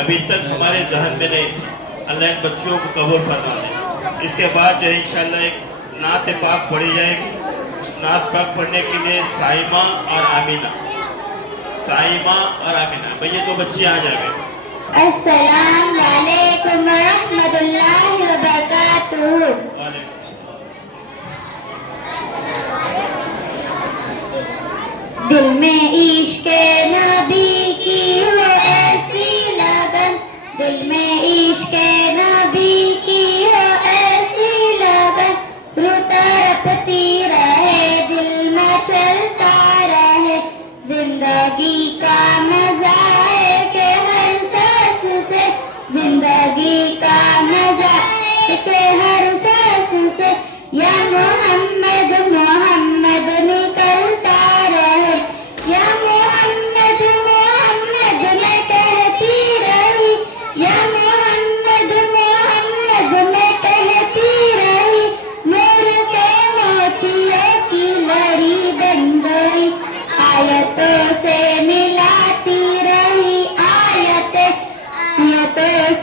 ابھی تک ہمارے ذہن میں نہیں تھی. اللہ ان بچوں کو قبول فرما دے. اس کے بعد جو ہے انشاءاللہ ایک نعت پاک پڑھی جائے گی. اس نعت پاک پڑھنے کے لیے سائمہ اور آمینہ بھئی یہ 2 بچے آ جائیں گے. السلام علیکم ورحمۃ اللہ وبرکاتہ. دل میں عشق نبی کی ہو ایسی لگن، دل میں عشق نبی کی ہو ایسی لگن، روتا رپتی رہے دل میں چلتا رہے، زندگی کا مزہ ہے کہ ہر سانس سے، زندگی کا مزہ ہے کہ ہر سانس سے، یا محمد محمد نکلتا رہے، یا محمد محمد میں کہتی رہی، یا محمد محمد میں کہتی رہی، نور کے موتیوں کی لڑی بن گئی، آیتوں سے ملاتی رہی، آیتوں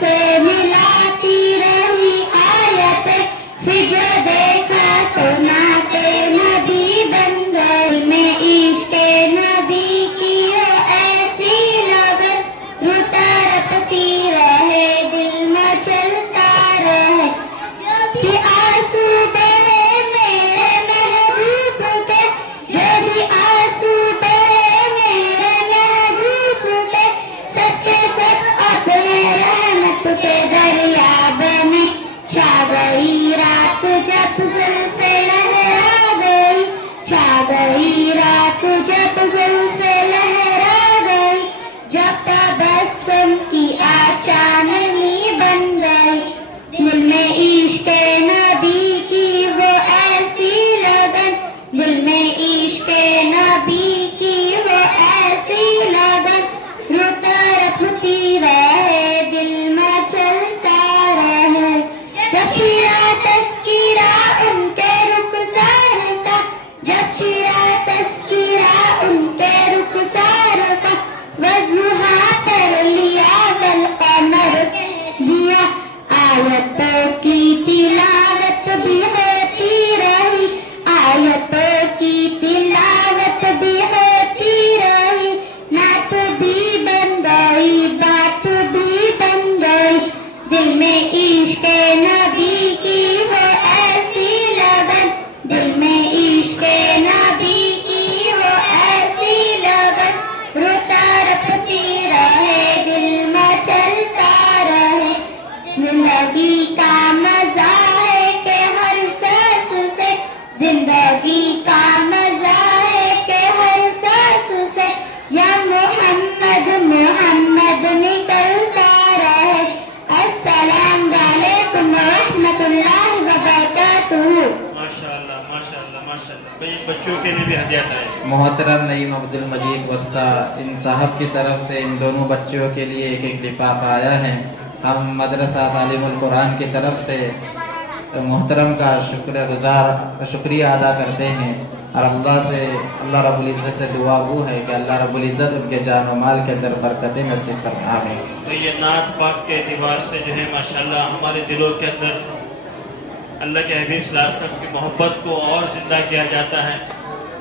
سے ملاتی رہی آیتیں، پھر جو دیکھا تو نعت نبی بن گئی، میں عشق نبی کی ہو ایسی لگن، روتا رپتی رہے دل میں چلتا رہے، بھی آنسو بہے میرے محبوب کے، جو بھی آنسو بہے میرے محبوب کے، سب کے سب اپنے رحمت کے دریا بنے، چھا گئی رات جب زلفیں لہرا گئی، چھا گئی رات جب زلفیں لہرا گئی، جب تبسم کی چاندنی بن گئی، دل میں عشق نبی کی وہ ایسی لگن، دل میں عشق نبی کی وہ ایسی لگن، روتا رپتی رہے دل میں چلتا رہے، جب چھڑا تذکرہ ان کے رخسار کا، جب چھڑا تذکرہ ان کے رخسار کا، وضحا پر لیا والقمر دیا، آیتوں کی تلاوت بھی ہوتی رہی، آیتوں کی تلاوت بھی ہوتی رہی، نعت بھی بن گئی بات بھی بن گئی، دل میں عشق نبی کی وہ ایسی لگن، دل میں عشق نبی کی وہ ایسی لگن، روتا رپتی رہے دل میں چلتا رہے، زندگی کا مزہ ہے کہ ہر سانس سے، زندگی کا مزہ ہے کہ ہر سانس سے، یا محمد محمد نکلتا رہے. السلام علیکم ورحمۃ اللہ وبرکاتہ. ماشاءاللہ ماشاءاللہ ماشاءاللہ. بھئی بچوں کے لیے بھی ہدیات آئے. محترم نعیم عبد المجید وسطی ان صاحب کی طرف سے ان دونوں بچوں کے لیے ایک لفافہ آیا ہے. ہم مدرسہ تعلیم القرآن کی طرف سے محترم کا شکریہ ادا کرتے ہیں، اور اللہ رب العزت سے دعا وہ ہے کہ اللہ رب العزت ان کے جان و مال کے اندر برکتیں نصیب فرمائے. تو یہ نعت پاک کے اعتبار سے جو ہے ماشاءاللہ ہمارے دلوں کے اندر اللہ کے حبیب صلی اللہ علیہ وسلم کی محبت کو اور زندہ کیا جاتا ہے.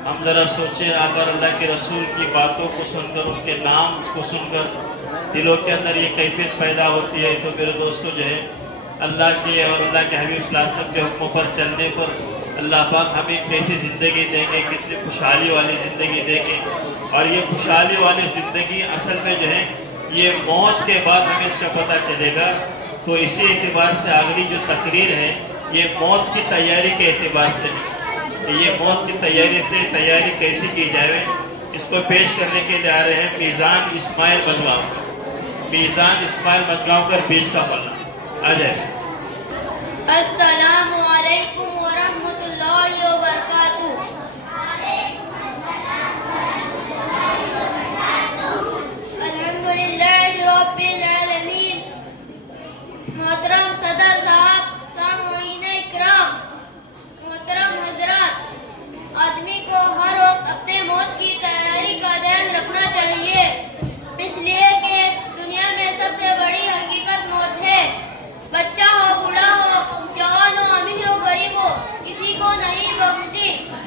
ہم ذرا سوچیں، اگر اللہ کے رسول کی باتوں کو سن کر، ان کے نام کو سن کر دلوں کے اندر یہ کیفیت پیدا ہوتی ہے، تو میرے دوستو جو ہے اللہ کے اور اللہ کے حبیب صلی اللہ علیہ وسلم کے حکموں پر چلنے پر اللہ پاک ہمیں کیسی زندگی دیں گے، کتنی خوشحالی والی زندگی دیں گے. اور یہ خوشحالی والی زندگی اصل میں جو ہے یہ موت کے بعد ہمیں اس کا پتہ چلے گا. تو اسی اعتبار سے اگلی جو تقریر ہے یہ موت کی تیاری کے اعتبار سے ہے. یہ موت کی تیاری کیسے کی جائے، اس کو پیش کرنے کے لیے آ رہے ہیں میزان اسماعیل مجگاؤں. میزان اسماعیل مجگاؤں کر بیچ کا ملا آ جائے. السلام علیکم ورحمۃ اللہ وبرکاتہ. الحمدللہ رب العالمین. محترم صدر صاحب، سامعین اکرام، محترم حضرات، آدمی کو ہر وقت اپنے موت کی تیاری کا دھیان رکھنا چاہیے، اس لیے کہ دنیا میں سب سے بڑی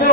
2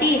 3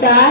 4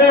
2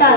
4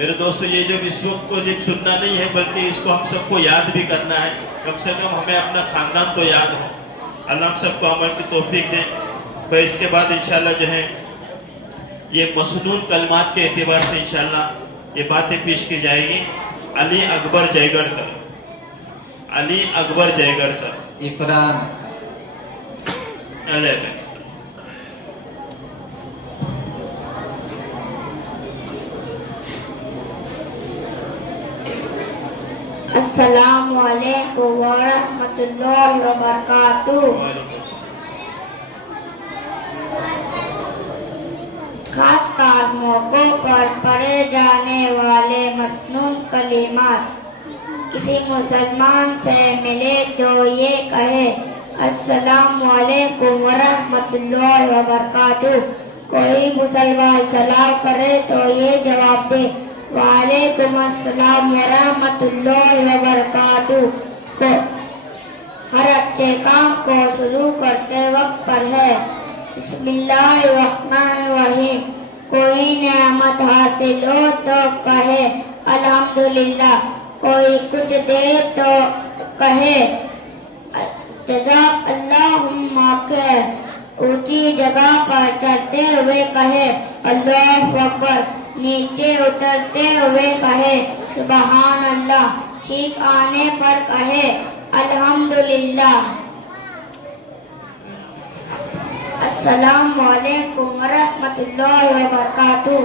میرے دوستو یہ جب اس وقت کو جب سننا نہیں ہے بلکہ اس کو ہم سب کو یاد بھی کرنا ہے، کم سے کم ہمیں اپنا خاندان تو یاد ہو. اللہ ہم سب کو عمل کی توفیق دیں. پھر اس کے بعد انشاءاللہ جو ہے یہ مسنون کلمات کے اعتبار سے انشاءاللہ یہ باتیں پیش کی جائے گی. علی اکبر جے گڑھ کر، علی اکبر جے گڑھ کر. عفران. السلام علیکم ورحمۃ اللہ وبرکاتہ. خاص خاص موقعوں پر پڑھے جانے والے مسنون کلمات کسی مسلمان سے ملے تو یہ کہے السلام علیکم ورحمۃ اللہ وبرکاتہ. کوئی مسلمان سلام کرے تو یہ جواب دے وعلیکم السلام ورحمۃ اللہ وبرکاتہ. کو ہر اچھے کام کو شروع کرتے وقت پڑھے بسم اللہ الرحمن الرحیم. کوئی نعمت حاصل ہو تو کہے الحمدللہ. کوئی کچھ دے تو کہے جزاک اللہم خیر. اونچی جگہ پر چڑھتے ہوئے کہے اللہ اکبر. نیچے اترتے ہوئے کہے سبحان اللہ. چھینک آنے پر کہے الحمدللہ. السلام علیکم ورحمۃ اللہ وبرکاتہ.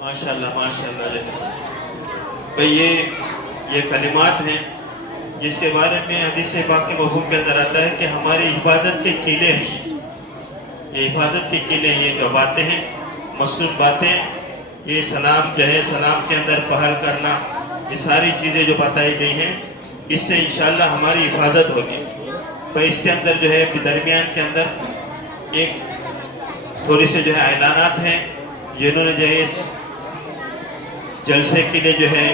ماشاءاللہ ماشاءاللہ. بھئی یہ کلمات ہیں جس کے بارے میں حدیث پاک کے مفہوم کے اندر آتا ہے کہ ہماری حفاظت کے قلعے ہیں. یہ حفاظت کے قلعے ہیں، یہ جو باتیں ہیں مسنون باتیں، یہ سلام جو ہے سلام کے اندر پہل کرنا، یہ ساری چیزیں جو بتائی گئی ہیں اس سے انشاءاللہ ہماری حفاظت ہوگی. بھئی اس کے اندر جو ہے درمیان کے اندر ایک تھوڑی سے جو ہے اعلانات ہیں جنہوں نے جو ہے اس جلسے کے لیے جو ہے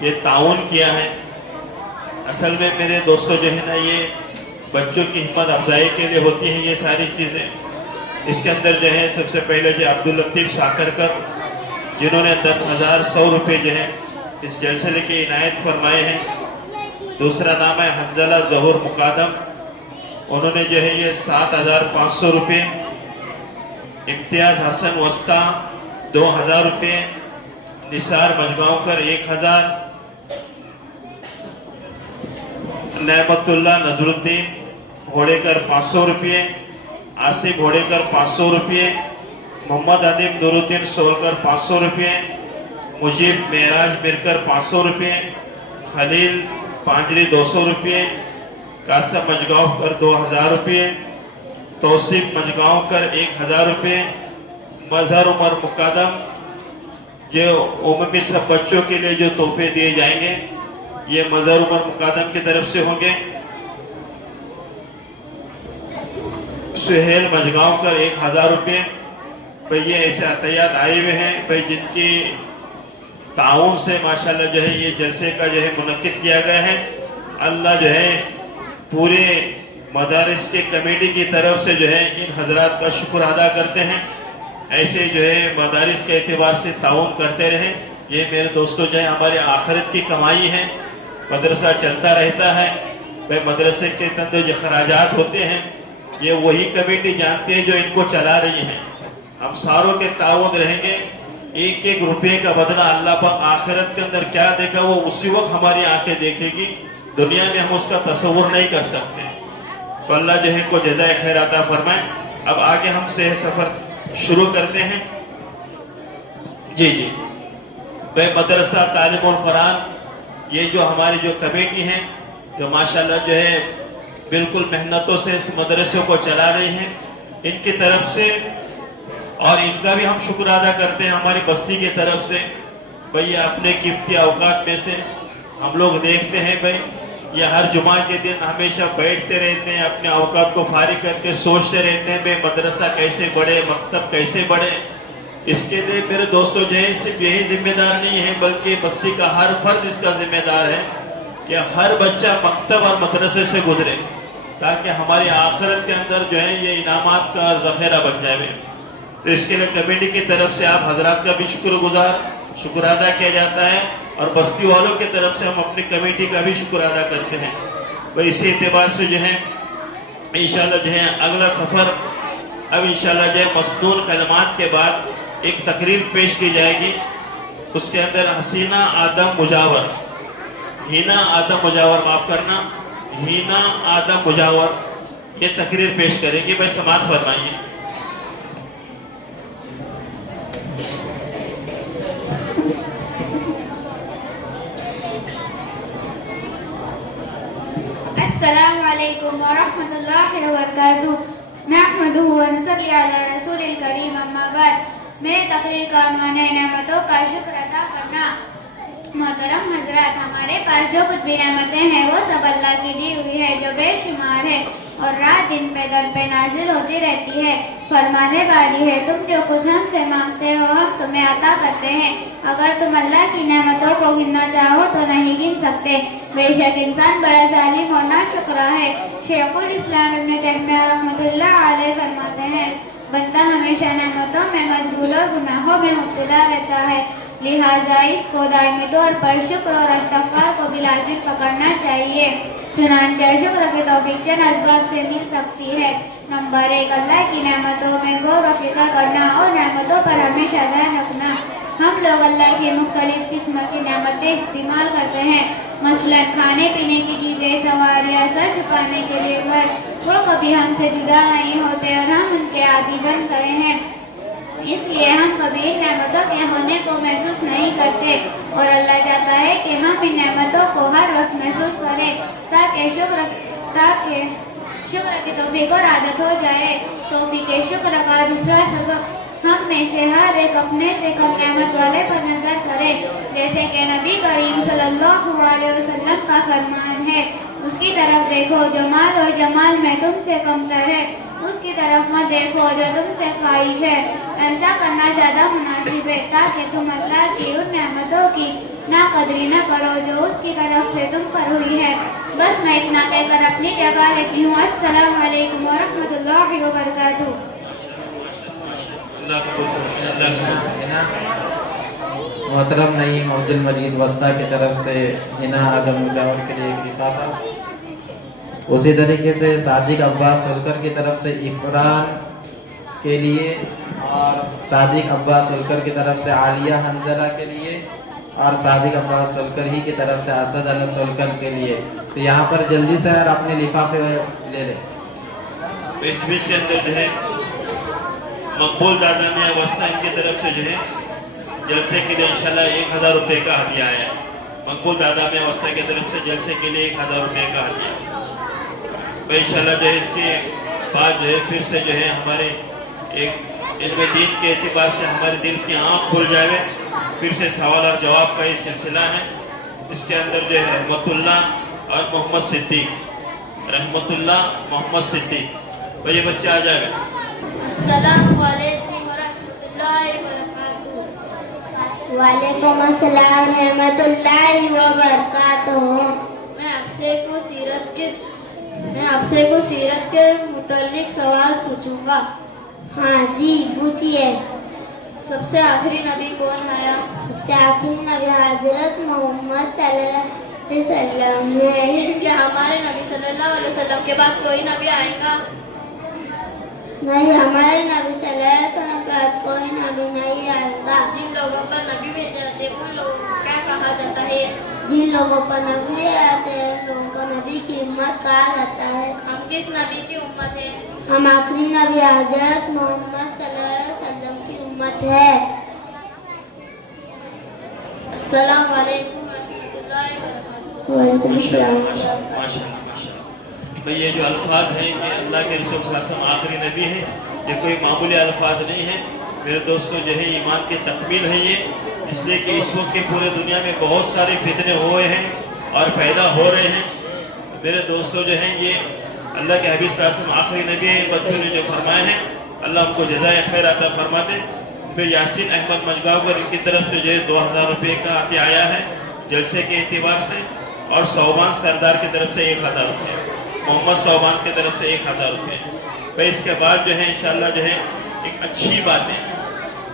یہ تعاون کیا ہے. اصل میں میرے دوستو جو ہے نا یہ بچوں کی ہمت افزائی کے لیے ہوتی ہیں یہ ساری چیزیں. اس کے اندر جو ہے سب سے پہلے جو عبداللطیف شاکرکر جنہوں نے 10,100 روپے جو ہے اس جلسے کے عنایت فرمائے ہیں. دوسرا نام ہے حنزلہ ظہور مقادم، انہوں نے جو ہے یہ 7,500 روپے. امتیاز حسن وسطی 2,000 روپے. نثار مجگاؤں کر 1,000. نعمت اللہ نظر الدین گھوڑے کر 500 روپے. آصف گھوڑے کر 500 روپے. محمد عدیم نور الدین سولکر 500 روپے. مجیب معراج مرکر 500 روپے. خلیل پانجری 200 روپے. قاسم مجگاؤں کر 2,000 روپے. توصیف مجگاؤں کر 1,000 روپے. مظہر عمر مقدم جو عمومی سب بچوں کے لیے جو تحفے دیے جائیں گے یہ مظہر عمر مقدم کی طرف سے ہوں گے. سہیل مجگاؤں کر 1,000 روپے. بھئی یہ ایسے عطیات آئے ہوئے ہیں بھئی جن کی تعاون سے ماشاءاللہ جو ہے یہ جلسے کا جو ہے منعقد کیا گیا ہے. اللہ جو ہے پورے مدارس کے کمیٹی کی طرف سے جو ہے ان حضرات کا شکر ادا کرتے ہیں. ایسے جو ہے مدارس کے اعتبار سے تعاون کرتے رہیں. یہ میرے دوستو جو ہے ہمارے آخرت کی کمائی ہے. مدرسہ چلتا رہتا ہے بھئی مدرسے کے اندر جو خراجات ہوتے ہیں یہ وہی کمیٹی جانتے ہیں جو ان کو چلا رہی ہیں. ہم ساروں کے تعاون رہیں گے. ایک ایک روپے کا بدلہ اللہ پاک آخرت کے اندر کیا دے گا وہ اسی وقت ہماری آنکھیں دیکھے گی. دنیا میں ہم اس کا تصور نہیں کر سکتے. تو اللہ جو ہے ان کو جزائے خیر عطا فرمائے. اب آگے ہم سے سفر شروع کرتے ہیں. جی بھئی مدرسہ تعلیم القرآن یہ جو ہماری جو کمیٹی ہیں جو ماشاءاللہ جو ہے بالکل محنتوں سے اس مدرسے کو چلا رہی ہیں ان کی طرف سے اور ان کا بھی ہم شکر ادا کرتے ہیں ہماری بستی کی طرف سے. بھئی اپنے قیمتی اوقات میں سے ہم لوگ دیکھتے ہیں بھئی یہ ہر جمعہ کے دن ہمیشہ بیٹھتے رہتے ہیں اپنے اوقات کو فارغ کر کے سوچتے رہتے ہیں بھئی مدرسہ کیسے بڑھے مکتب کیسے بڑھے. اس کے لیے میرے دوستو جو ہے صرف یہی ذمہ دار نہیں ہے بلکہ بستی کا ہر فرد اس کا ذمہ دار ہے کہ ہر بچہ مکتب اور مدرسے سے گزرے تاکہ ہماری آخرت کے اندر جو ہے یہ انعامات کا ذخیرہ بن جائے. تو اس کے لیے کمیٹی کی طرف سے آپ حضرات کا بھی شکر گزار شکر ادا کیا جاتا ہے اور بستی والوں کی طرف سے ہم اپنی کمیٹی کا بھی شکر ادا کرتے ہیں. تو اسی اعتبار سے جو ہے انشاءاللہ جو ہے اگلا سفر اب انشاءاللہ جو ہے مسنون کلمات کے بعد ایک تقریر پیش کی جائے گی. اس کے اندر حسینہ آدم مجاور، ہینا آدم مجاور، معاف کرنا، ہینا آدم مجاور یہ تقریر پیش کریں گی. بھائی سماعت فرمائیے. السلام علیکم ورحمۃ اللہ وبرکاتہ. نحمدہ ونصلی علی رسول الکریم، اما بعد. میرے تقریر کا عنوان ہے نعمتوں کا شکر ادا کرنا. محترم حضرات، ہمارے پاس جو کچھ بھی نعمتیں ہیں وہ سب اللہ کی دی ہوئی ہے جو بے شمار ہے اور رات دن پہ در پہ نازل ہوتی رہتی ہے. فرمانے والی ہے تم جو کچھ ہم سے مانگتے ہو ہم تمہیں عطا کرتے ہیں. اگر تم اللہ کی نعمتوں کو گننا چاہو تو نہیں گن سکتے. بے شک انسان بڑا ظالم اور ناشکرا ہے. شیخ الاسلام ابن تیمیہ رحمۃ اللہ علیہ فرماتے ہیں بندہ ہمیشہ نعمتوں میں مشغول اور گناہوں میں مبتلا رہتا ہے، لہٰذا اس کو دائمی طور پر شکر اور استغفار کو بھی لازم پکڑنا چاہیے. چنانچہ شکر کی توفیق چند اسباب سے مل سکتی ہے. نمبر 1، اللہ کی نعمتوں میں غور و فکر کرنا اور نعمتوں پر ہمیشہ دھیان رکھنا. ہم لوگ اللہ کی مختلف قسم کی نعمتیں استعمال کرتے ہیں، مثلا کھانے پینے کی چیزیں، سواریاں، سر چھپانے کے لیے گھر. وہ کبھی ہم سے جدا نہیں ہوتے اور ہم ان کے عادی بن گئے ہیں، اس لیے ہم کبھی ان نعمتوں کے ہونے کو محسوس نہیں کرتے اور اللہ چاہتا ہے کہ ہم ان نعمتوں کو ہر وقت محسوس کریں تاکہ شکر کی توفیق اور عادت ہو جائے. توفیق شکر کا دوسرا سبب، ہم میں سے ہر ایک اپنے سے کم نعمت والے پر نظر کرے، جیسے کہ نبی کریم صلی اللہ علیہ وسلم کا فرمان ہے اس کی طرف دیکھو جو مال اور جمال میں تم سے کم تر ہے، اس کی طرف مت دیکھو جو تم سے خواہش ہے. ایسا کرنا زیادہ مناسب ہے تاکہ تم اللہ کی ان نعمتوں کی ناقدری نہ کرو جو اس کی طرف سے تم پر ہوئی ہے. بس میں اتنا کہہ کر اپنی جگہ لیتی ہوں. السلام علیکم ورحمۃ اللہ وبرکاتہ. محترم نعیم عبد المجید وسطیٰ کی طرف سے ہنا آدم مجاور کے لیے ایک لفافہ. اسی طریقے سے صادق عباس سولکر کی طرف سے عفران کے لیے اور صادق عباس سولکر کی طرف سے عالیہ حنزلہ کے لیے اور صادق عباس سولکر ہی کی طرف سے اسد انس سولکر کے لیے. تو یہاں پر جلدی سے اور اپنے لفافے لے لیں. اس بیچ کے اندر جو ہے مقبول دادا میاں وسطیٰ ان کی طرف سے جو ہے جلسے کے لیے انشاءاللہ 1000 روپے کا ہدیہ آیا ہے. مقبول دادا میاں وسطیٰ کی طرف سے جلسے کے لیے 1000 روپے کا ہدیہ. تو انشاءاللہ جو ہے اس کے بعد جو ہے پھر سے جو ہے ہمارے ایک علم دین کے اعتبار سے ہمارے دل کی آنکھ کھل جائے. پھر سے سوال اور جواب کا یہ سلسلہ ہے. اس کے اندر جو ہے رحمت اللہ اور محمد صدیق، رحمت اللہ محمد صدیق. تو یہ بچے آ جائے گا. السلام علیکم ورحمۃ اللہ وبرکاتہ. وعلیکم السلام ورحمۃ اللہ وبرکاتہ. میں آپ سے کو سیرت کے متعلق سوال پوچھوں گا. ہاں جی پوچھیے. سب سے آخری نبی کون آیا؟ سب سے آخری نبی حضرت محمد صلی اللہ علیہ وسلم ہے. کیا ہمارے نبی صلی اللہ علیہ وسلم کے بعد کوئی نبی آئے گا؟ نہیں، ہمارے نبی صلی اللہ علیہ وسلم کے بعد کوئی نبی نہیں آئے گا. جن لوگوں پر نبی بھیجے جاتے ہیں ان لوگوں کو کیا کہا جاتا ہے؟ جن لوگوں پر نبی آتے ہیں ان لوگوں کو نبی کی امت کہا جاتا ہے. ہم کس نبی کی امت ہیں؟ ہم آخری نبی حضرت محمد صلی اللہ علیہ وسلم کی امت ہے. السلام علیکم ورحمۃ اللہ وبرکاتہ. وعلیکم السلام. تو یہ جو الفاظ ہیں یہ اللہ کے رسول صلی اللہ علیہ وسلم آخری نبی ہیں. یہ کوئی معمولی الفاظ نہیں ہیں میرے دوستوں. جو ہے ایمان کی تکمیل ہے یہ، اس لیے کہ اس وقت کی پورے دنیا میں بہت سارے فتنے ہوئے ہیں اور پیدا ہو رہے ہیں. میرے دوستوں جو ہیں یہ اللہ کے حبیب صلی اللہ علیہ وسلم آخری نبی ہیں. بچوں نے جو فرمائے ہیں اللہ ان کو جزائے خیر عطا فرما دے. پھر یاسین احمد مجگاؤکر ان کی طرف سے جو ہے 2000 روپے کا عطیہ آیا ہے جلسے کے اعتبار سے، اور صوبان سردار کی طرف سے 1000 روپے، محمد صوبان کی طرف سے 1000 روپے. پھر اس کے بعد جو ہے انشاءاللہ جو ہے ایک اچھی بات ہے.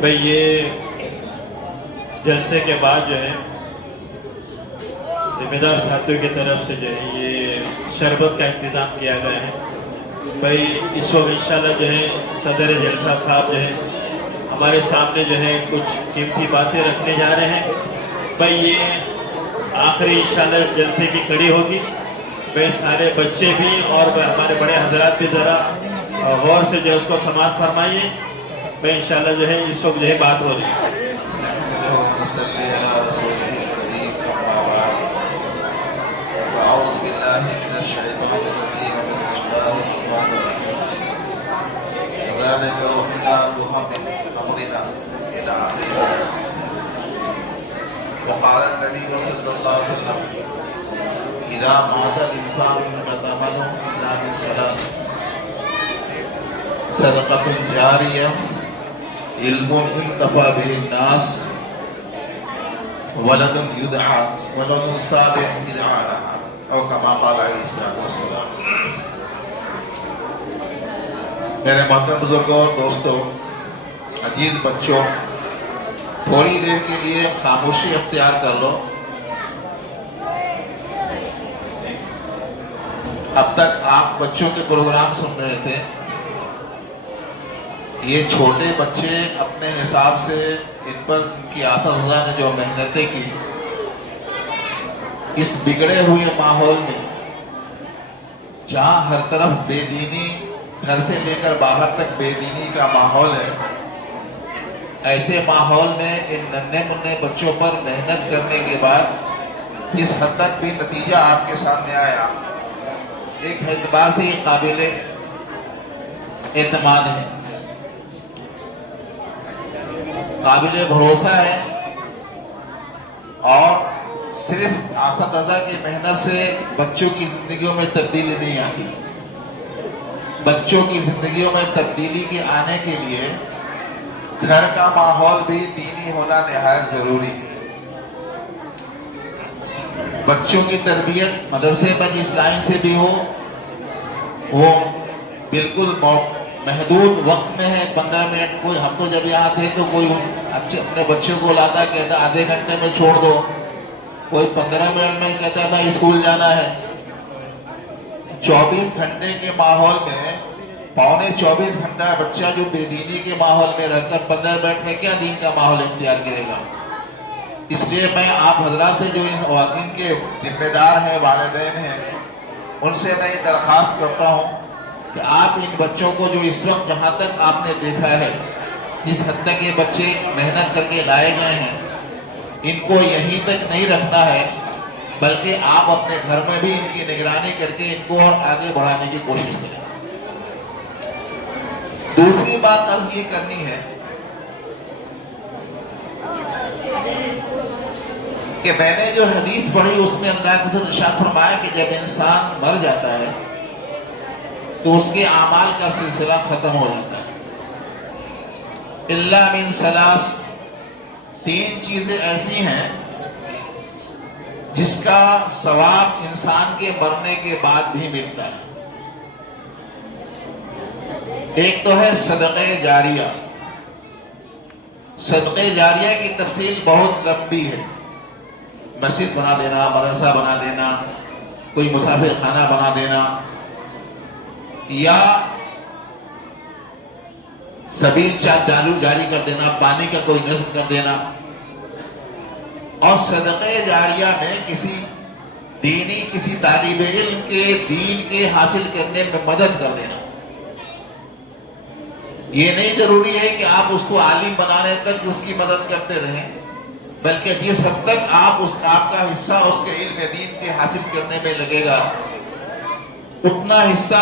بھئی یہ جلسے کے بعد جو ہے ذمہ دار ساتھیوں کی طرف سے جو ہے یہ شربت کا انتظام کیا گیا ہے. بھئی اس وقت انشاءاللہ جو ہے صدر جلسہ صاحب جو ہے ہمارے سامنے جو ہے کچھ قیمتی باتیں رکھنے جا رہے ہیں. بھئی یہ آخری انشاءاللہ اس جلسے کی کڑی ہوگی. بھئی سارے بچے بھی اور ہمارے بڑے حضرات بھی ذرا غور سے جو ہے اس کو سماعت فرمائیے. بھئی انشاءاللہ جو ہے اس وقت جو ہے بات ہو رہی ہے. أعوذ بالله من الشيطان الرجيم بسم الله الرحمن الرحيم ذلك وإلى محمد أمرنا إلى آخره. وقال النبي صلى الله عليه وسلم إذا مات الإنسان انقطع عمله إلا من ثلاث: صدقة جارية، علم انتفع به الناس، ولد صالح يدعى لها، او كما قال علیہ الصلوۃ والسلام. میرے محترم بزرگوں اور دوستوں، عزیز بچوں، تھوڑی دیر کے لیے خاموشی اختیار کر لو. اب تک آپ بچوں کے پروگرام سن رہے تھے. یہ چھوٹے بچے اپنے حساب سے ان پر ان کی اساتذہ نے جو محنتیں کی، اس بگڑے ہوئے ماحول میں جہاں ہر طرف بے دینی، گھر سے لے کر باہر تک بے دینی کا ماحول ہے، ایسے ماحول میں ان ننھے منھے بچوں پر محنت کرنے کے بعد جس حد تک بھی نتیجہ آپ کے سامنے آیا، ایک اعتبار سے یہ قابل اعتماد ہے، قابل بھروسہ ہے. اور صرف اساتذہ کی محنت سے بچوں کی زندگیوں میں تبدیلی نہیں آتی. بچوں کی زندگیوں میں تبدیلی کے آنے کے لیے گھر کا ماحول بھی دینی ہونا نہایت ضروری ہے. بچوں کی تربیت مدرسے میں جس لائن سے بھی ہو، وہ بالکل محدود وقت میں ہے. 15 منٹ. کوئی ہم تو جب یہاں تھے تو کوئی اپنے بچوں کو لاتا کہتا آدھے گھنٹے میں چھوڑ دو، کوئی 15 منٹ میں کہتا تھا اسکول جانا ہے. 24 گھنٹے کے ماحول میں پونے 24 گھنٹہ بچہ جو بے دینی کے ماحول میں رہ کر 15 منٹ میں کیا دین کا ماحول اختیار کرے گا؟ اس لیے میں آپ حضرات سے جو ان کے ذمہ دار ہیں، والدین ہیں، ان سے میں یہ درخواست کرتا ہوں کہ آپ ان بچوں کو جو اس وقت جہاں تک آپ نے دیکھا ہے، جس حد تک یہ بچے محنت کر کے لائے گئے ہیں، ان کو یہیں تک نہیں رکھنا ہے، بلکہ آپ اپنے گھر میں بھی ان کی نگرانی کر کے ان کو اور آگے بڑھانے کی کوشش کریں. دوسری بات عرض یہ کرنی ہے کہ میں نے جو حدیث پڑھی اس میں اللہ کے ارشاد فرمایا کہ جب انسان مر جاتا ہے تو اس کے اعمال کا سلسلہ ختم ہو جاتا ہے. الا من ثلاث، 3 چیزیں ایسی ہیں جس کا ثواب انسان کے مرنے کے بعد بھی ملتا ہے. ایک تو ہے صدقہ جاریہ. صدقہ جاریہ کی تفصیل بہت لمبی ہے. مسجد بنا دینا، مدرسہ بنا دینا، کوئی مسافر خانہ بنا دینا، یا سبیل جاری کر دینا، پانی کا کوئی نظم کر دینا. اور صدقہ جاریہ میں کسی دینی، کسی طالب علم کے دین کے حاصل کرنے میں مدد کر دینا. یہ نہیں ضروری ہے کہ آپ اس کو عالم بنانے تک اس کی مدد کرتے رہیں، بلکہ جس حد تک آپ کا حصہ اس کے علم دین کے حاصل کرنے میں لگے گا، اتنا حصہ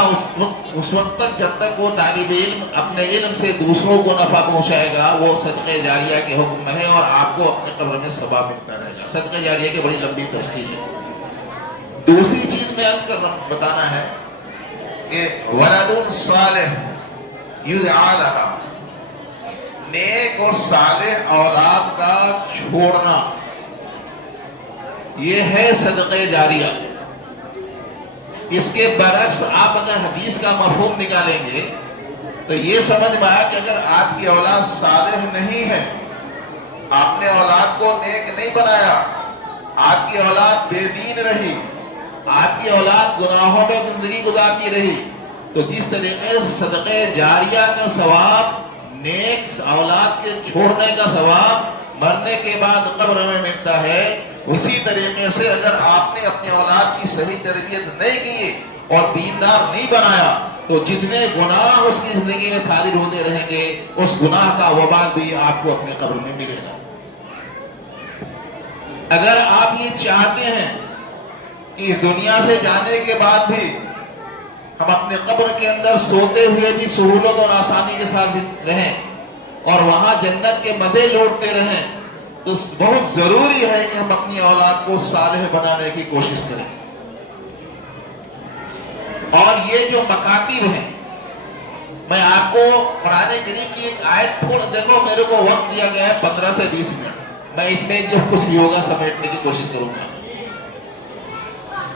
اس وقت تک جب تک وہ طالب علم اپنے علم سے دوسروں کو نفع پہنچائے گا، وہ صدقہ جاریہ کے حکم میں ہے اور آپ کو اپنے قبر میں ثواب ملتا رہے گا. صدقہ جاریہ کی بڑی لمبی تفصیل ہے. دوسری چیز میں عرض بتانا ہے کہ ولد صالح یدعی لہا، نیک اور صالح اولاد کا چھوڑنا، یہ ہے صدقہ جاریہ. اس کے برعکس آپ اگر حدیث کا مفہوم نکالیں گے تو یہ سمجھ میں آیا کہ اگر آپ کی اولاد صالح نہیں ہے، آپ نے اولاد کو نیک نہیں بنایا، آپ کی اولاد بے دین رہی، آپ کی اولاد گناہوں میں زندگی گزارتی رہی، تو جس طریقے سے صدقے جاریہ کا ثواب، نیک اولاد کے چھوڑنے کا ثواب مرنے کے بعد قبر میں ملتا ہے، اسی طریقے سے اگر آپ نے اپنی اولاد کی صحیح تربیت نہیں کی اور دیندار نہیں بنایا تو جتنے گناہ اس کی زندگی میں صادر ہوتے رہیں گے اس گناہ کا وبال بھی آپ کو اپنے قبر میں ملے گا۔ اگر آپ یہ چاہتے ہیں کہ اس دنیا سے جانے کے بعد بھی ہم اپنے قبر کے اندر سوتے ہوئے بھی سہولت اور آسانی کے ساتھ رہیں اور وہاں جنت کے مزے لوٹتے رہیں، تو بہت ضروری ہے کہ ہم اپنی اولاد کو صالح بنانے کی کوشش کریں۔ اور یہ جو مکاتب ہیں، میں آپ کو قرآن کریم کی ایک آیت تھوڑا دیکھو، میرے کو وقت دیا گیا ہے 15 سے 20 منٹ، میں اس میں جو کچھ بھی ہوگا سمیٹنے کی کوشش کروں گا۔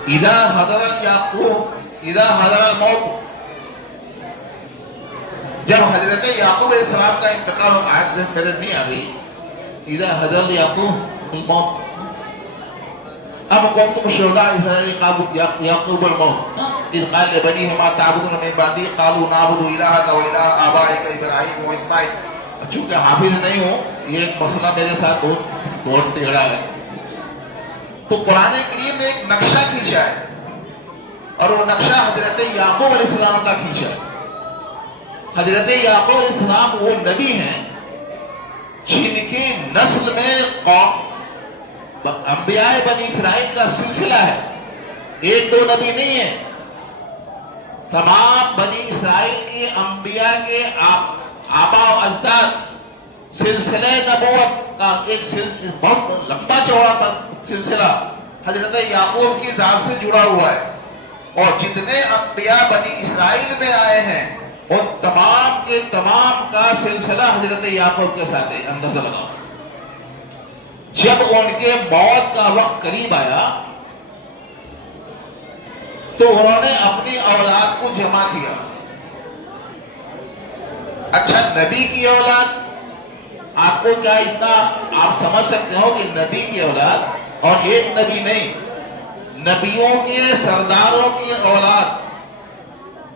اذا حضر یعقوب اذا حضر الموت، جب حضرت یعقوب علیہ السلام کا انتقال ہو، آیت ذہن میرے نہیں آ گئی، اذا حضر یعقوب الموت اب کنتم شہداء اذ حضر یعقوب الموت اذ قال لبنیہ ما تعبدون من بعدی قالوا نعبد الہک و الہ آبائک ابراہیم و اسماعیل۔ چونکہ حافظ نہیں ہوں، یہ ایک مسئلہ میرے ساتھ بہت ٹیڑھا ہے، تو قرآن کریم نے ایک نقشہ کھینچا ہے اور وہ نقشہ حضرت یعقوب علیہ السلام کا کھینچا ہے۔ حضرت یعقوب علیہ السلام وہ نبی ہیں جن کی نسل میں انبیاء بنی اسرائیل کا سلسلہ ہے، ایک دو نبی نہیں ہے، تمام بنی اسرائیل کے انبیاء کے آبا و اجداد سلسلہ نبوت کا ایک بہت لمبا چوڑا سلسلہ حضرت یعقوب کی ذات سے جڑا ہوا ہے، اور جتنے انبیاء بنی اسرائیل میں آئے ہیں اور تمام کے تمام کا سلسلہ حضرت یعقوب کے ساتھ ہے۔ اندازہ لگاؤ، جب ان کے موت کا وقت قریب آیا تو انہوں نے اپنی اولاد کو جمع کیا۔ اچھا، نبی کی اولاد، آپ کو کیا اتنا آپ سمجھ سکتے ہو کہ نبی کی اولاد اور ایک نبی نہیں، نبیوں کے سرداروں کی اولاد،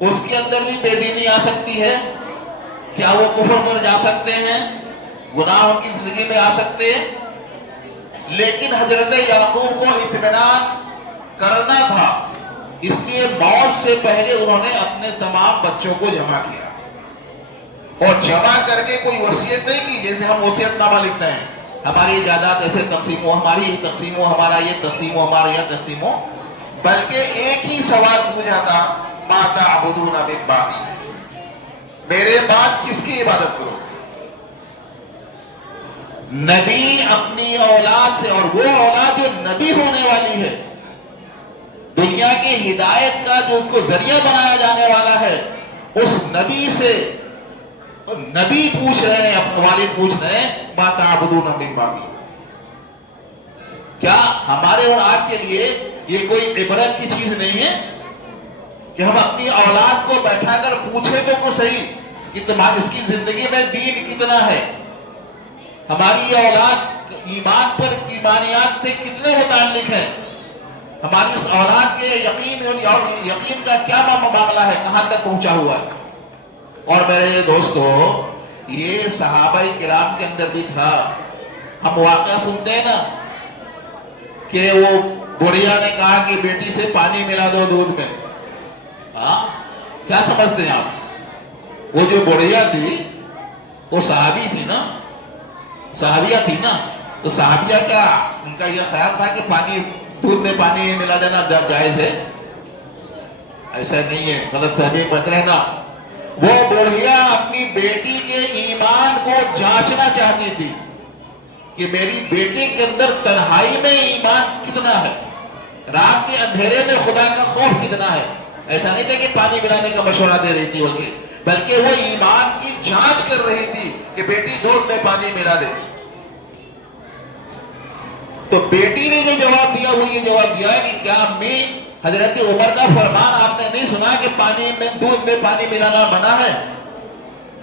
اس کے اندر بھی بے دینی آ سکتی ہے؟ کیا وہ کفر پر جا سکتے ہیں؟ گناہ ان کی زندگی میں آ سکتے ہیں؟ لیکن حضرت یعقوب کو اطمینان کرنا تھا، اس لیے موت سے پہلے انہوں نے اپنے تمام بچوں کو جمع کیا، اور جمع کر کے کوئی وصیت نہیں کی جیسے ہم وصیت نامہ لکھتے ہیں، ہماری جائیداد ایسے تقسیم ہو، ہماری یہ تقسیم ہو، ہمارا یہ تقسیم ہو، ہمارا یہ تقسیم ہو، بلکہ ایک ہی سوال پوچھا تھا، ما تعبدون من بعدی، میرے بعد کس کی عبادت کرو؟ نبی اپنی اولاد سے، اور وہ اولاد جو نبی ہونے والی ہے، دنیا کی ہدایت کا جو اس کو ذریعہ بنایا جانے والا ہے، اس نبی سے نبی پوچھ رہے ہیں، اپنے والد پوچھ رہے ہیں، ما تعبدون من بعدی۔ کیا ہمارے اور آپ کے لیے یہ کوئی عبرت کی چیز نہیں ہے کہ ہم اپنی اولاد کو بیٹھا کر پوچھیں تو کو صحیح کہ تمہاری اس کی زندگی میں دین کتنا ہے، ہماری یہ اولاد ایمان پر ایمانیات سے کتنے متعلق ہیں، ہماری اس اولاد کے یقین کا کیا معاملہ ہے، کہاں تک پہنچا ہوا ہے۔ اور میرے دوستو، یہ صحابہ کرام کے اندر بھی تھا۔ ہم واقعہ سنتے ہیں نا کہ وہ بڑھیا نے کہا کہ بیٹی سے پانی ملا دو دودھ میں، کیا سمجھتے ہیں آپ؟ وہ جو بڑھیا تھی وہ صحابی تھی نا، صحابیہ تھی نا، تو صحابیہ کیا ان کا یہ خیال تھا کہ پانی دودھ میں پانی ملا دینا جائز ہے؟ ایسا نہیں ہے، غلط فہمی مت رہنا۔ وہ بڑھیا اپنی بیٹی کے ایمان کو جانچنا چاہتی تھی کہ میری بیٹی کے اندر تنہائی میں ایمان کتنا ہے، رات کے اندھیرے میں خدا کا خوف کتنا ہے۔ ایسا نہیں تھا کہ پانی ملانے کا مشورہ دے رہی تھی، بلکہ وہ ایمان کی جانچ کر رہی تھی کہ بیٹی دودھ میں پانی ملا دے۔ تو بیٹی نے جو جواب دیا وہ یہ جواب دیا کہ کیا امی، حضرت عمر کا فرمان آپ نے نہیں سنا کہ پانی میں دودھ میں پانی ملانا منع ہے؟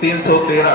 313,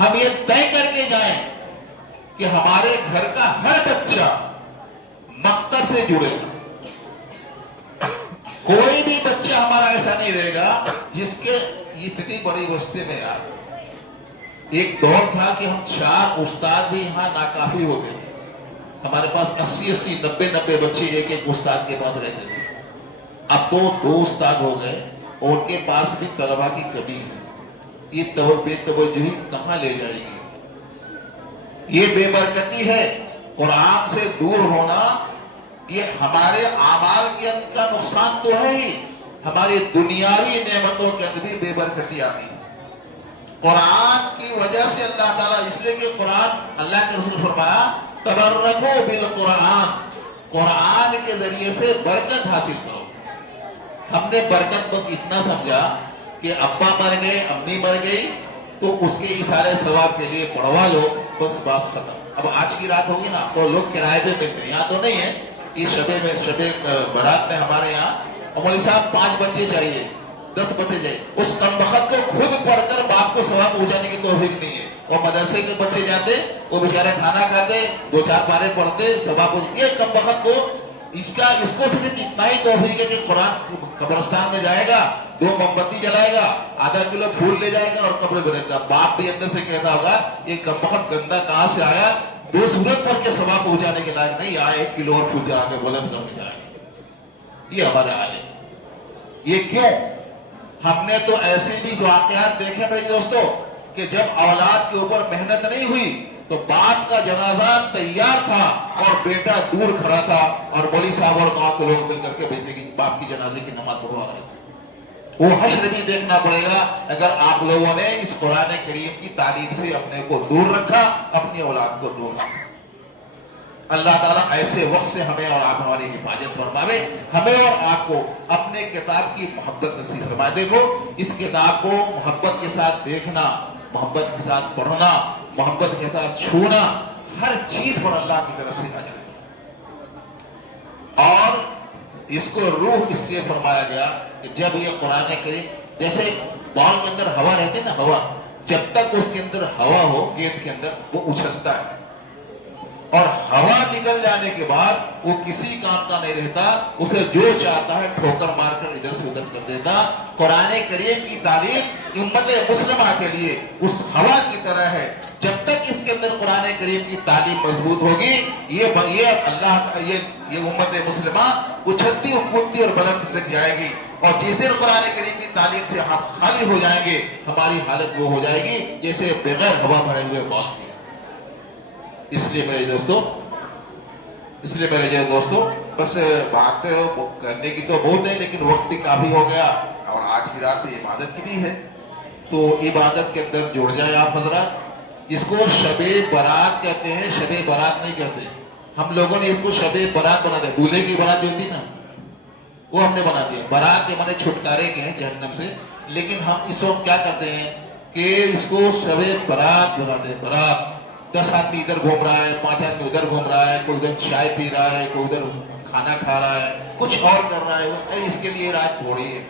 ہم یہ طے کر کے جائیں کہ ہمارے گھر کا ہر بچہ مکتب سے جڑے گا. کوئی بھی بچہ ہمارا ایسا نہیں رہے گا جس کے اتنی بڑی بستی میں ایک دور تھا کہ ہم 4 استاد بھی یہاں ناکافی ہوتے تھے. ہمارے پاس 80 90 بچے ایک ایک استاد کے پاس رہتے تھے. اب تو 2 استاد ہو گئے اور ان کے پاس بھی طلبہ کی کمی ہے. یہ بے توجہی کہاں لے جائے گی؟ یہ بے برکتی ہے. قرآن سے دور ہونا یہ ہمارے اعمال کے اندر کا نقصان تو ہے ہی، ہماری دنیاوی نعمتوں کے اندر بھی بے برکتی آتی ہے. قرآن کی وجہ سے اللہ تعالیٰ، اس لیے کہ قرآن، اللہ کے رسول فرمایا تبرکو بالقرآن، قرآن کے ذریعے سے برکت حاصل کرو. ہم نے برکت کو اتنا سمجھا کہ ابا مر گئے، امی مر گئی تو اس کے ایصال ثواب کے لیے پڑھوا لو، بس بات ختم. اب آج کی رات ہوگی نا تو لوگ کرائے پہ ملتے ہیں. یہاں تو نہیں ہے کہ شب برات میں ہمارے یہاں مولوی صاحب 5 بچے چاہیے، 10 بچے چاہیے. اس کمبخت کو خود پڑھ کر باپ کو ثواب پہنچانے کی توفیق نہیں ہے. اور مدرسے کے بچے جاتے، وہ بیچارے کھانا کھاتے، 2-4 پارے پڑھتے، ثواب پہنچ. یہ کمبخت کو اس کو صرف اتنا ہی توفیق ہے کہ قرآن قبرستان میں جائے گا، 2 موم بتی جلائے گا، آدھا کلو پھول لے جائے گا اور قبر میں رہے گا. باپ بھی اندر سے کہتا ہوگا یہ کمبخت گندا کہاں سے آیا، 2 سورت پڑھ کے ثواب پہنچانے کے لائق نہیں آیا، 1 کلو اور پھول چڑھا کے بلند کر کے جائے گا. یہ ہمارا حال ہے. یہ کیوں؟ ہم نے تو ایسے بھی واقعات دیکھے میرے دوستوں کہ جب اولاد کے اوپر محنت نہیں ہوئی تو باپ کا جنازہ تیار تھا اور بیٹا دور کھڑا تھا اور مولوی صاحب اور گاؤں کے لوگ مل کر کے بیٹے کی باپ کی جنازے کی نماز پڑھوا رہے تھے. وہ حشر بھی دیکھنا پڑے گا اگر آپ لوگوں نے اس قرآن کریم کی تعلیم سے اپنے کو دور رکھا، اپنی اولاد کو دور رکھا. اللہ تعالیٰ ایسے وقت سے ہمیں اور آپ ہماری حفاظت فرماوے، ہمیں اور آپ کو اپنے کتاب کی محبت نصیب فرمائے. دیکھو اس کتاب کو محبت کے ساتھ دیکھنا، محبت کے ساتھ پڑھنا، محبت کے ساتھ چھونا، ہر چیز پر اللہ کی طرف سے اجر ہے. اور اس کو روح اس لیے فرمایا گیا کہ جب یہ قرآن کریم، جیسے بال کے اندر ہوا رہتی نا، ہوا جب تک اس کے اندر ہوا ہو گیند کے اندر وہ اچھلتا ہے، اور ہوا نکل جانے کے بعد وہ کسی کام کا نہیں رہتا، اسے جو چاہتا ہے ٹھوکر مار کر ادھر سے ادھر کر دیتا. قرآن کریم کی تعلیم امت مسلمہ کے لیے اس ہوا کی طرح ہے. جب تک اس کے اندر قرآن کریم کی تعلیم مضبوط ہوگی، یہ اللہ کا یہ امت مسلمہ اچھلتی کودتی اور بلند تک جائے گی. اور جس دن قرآن کریم کی تعلیم سے ہم خالی ہو جائیں گے، ہماری حالت وہ ہو جائے گی جیسے بغیر ہوا بھرے ہوئے بال کی. اس لیے میرے دوستوں بس باتیں کرنے کی تو بہت ہے لیکن وقت بھی کافی ہو گیا اور آج کی رات عبادت کی بھی ہے، تو عبادت کے اندر جڑ جائیں آپ حضرات. اس کو شب برات کہتے ہیں، شب برات نہیں کہتے. ہم لوگوں نے اس کو شب برات بنا دیا. دولہے کی برات جو ہوتی نا وہ ہم نے بنا دیا. برات کے معنی چھٹکارے کے ہیں جہنم سے، لیکن ہم اس وقت کیا کرتے ہیں کہ اس کو شب برات بناتے ہیں. برات 10 آدمی ادھر گھوم رہا ہے، 5 آدمی ادھر گھوم رہا ہے، کوئی ادھر چائے پی رہا ہے، کوئی ادھر کھانا کھا رہا ہے، کچھ اور کر رہا ہے. اس کے لیے رات تھوڑی ہے.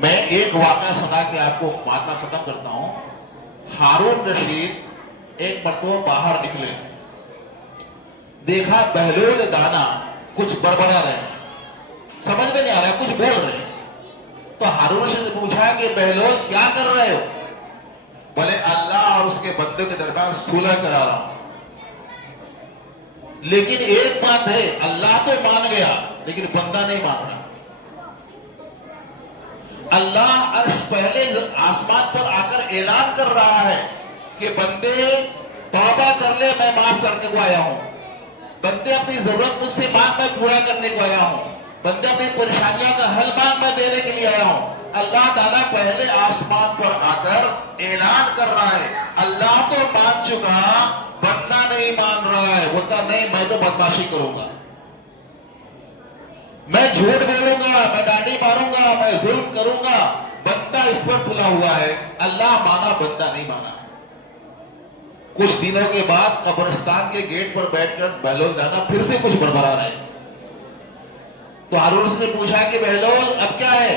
میں ایک واقعہ سنا کے آپ کو بات میں ختم کرتا ہوں. ہارون رشید ایک مرتبہ باہر نکلے، دیکھا بہلول دانا کچھ بڑبڑا رہے، سمجھ میں نہیں آ رہا کچھ بول رہے. تو ہارون رشید نے پوچھا کہ بہلول کیا کر رہے ہو؟ بولے اللہ اور اس کے بندوں کے درمیان صلح کرا رہا ہوں. لیکن ایک بات ہے، اللہ تو مان گیا لیکن بندہ نہیں مان رہا. اللہ عرش پہلے آسمان پر آ کر اعلان کر رہا ہے کہ بندے توبہ کر لے، میں معاف کرنے کو آیا ہوں. بندے اپنی ضرورت مجھ سے مانگ، میں پورا کرنے کو آیا ہوں. بندے اپنی پریشانیوں کا حل مانگ، میں دینے کے لیے آیا ہوں. اللہ تعالیٰ پہلے آسمان پر آ کر اعلان کر رہا ہے اللہ تو مان چکا، بندہ نہیں مان رہا ہے. بولتا نہیں میں تو بدماشی کروں گا، میں جھوٹ بولوں گا، میں ڈانڈی ماروں گا، میں ظلم کروں گا. بندہ اس پر تلا ہوا ہے. اللہ مانا، بندہ نہیں مانا. کچھ دنوں کے بعد قبرستان کے گیٹ پر بیٹھ کر بہلول دانا پھر سے کچھ بڑبڑا رہے. تو ہارون نے پوچھا کہ بہلول اب کیا ہے؟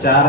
4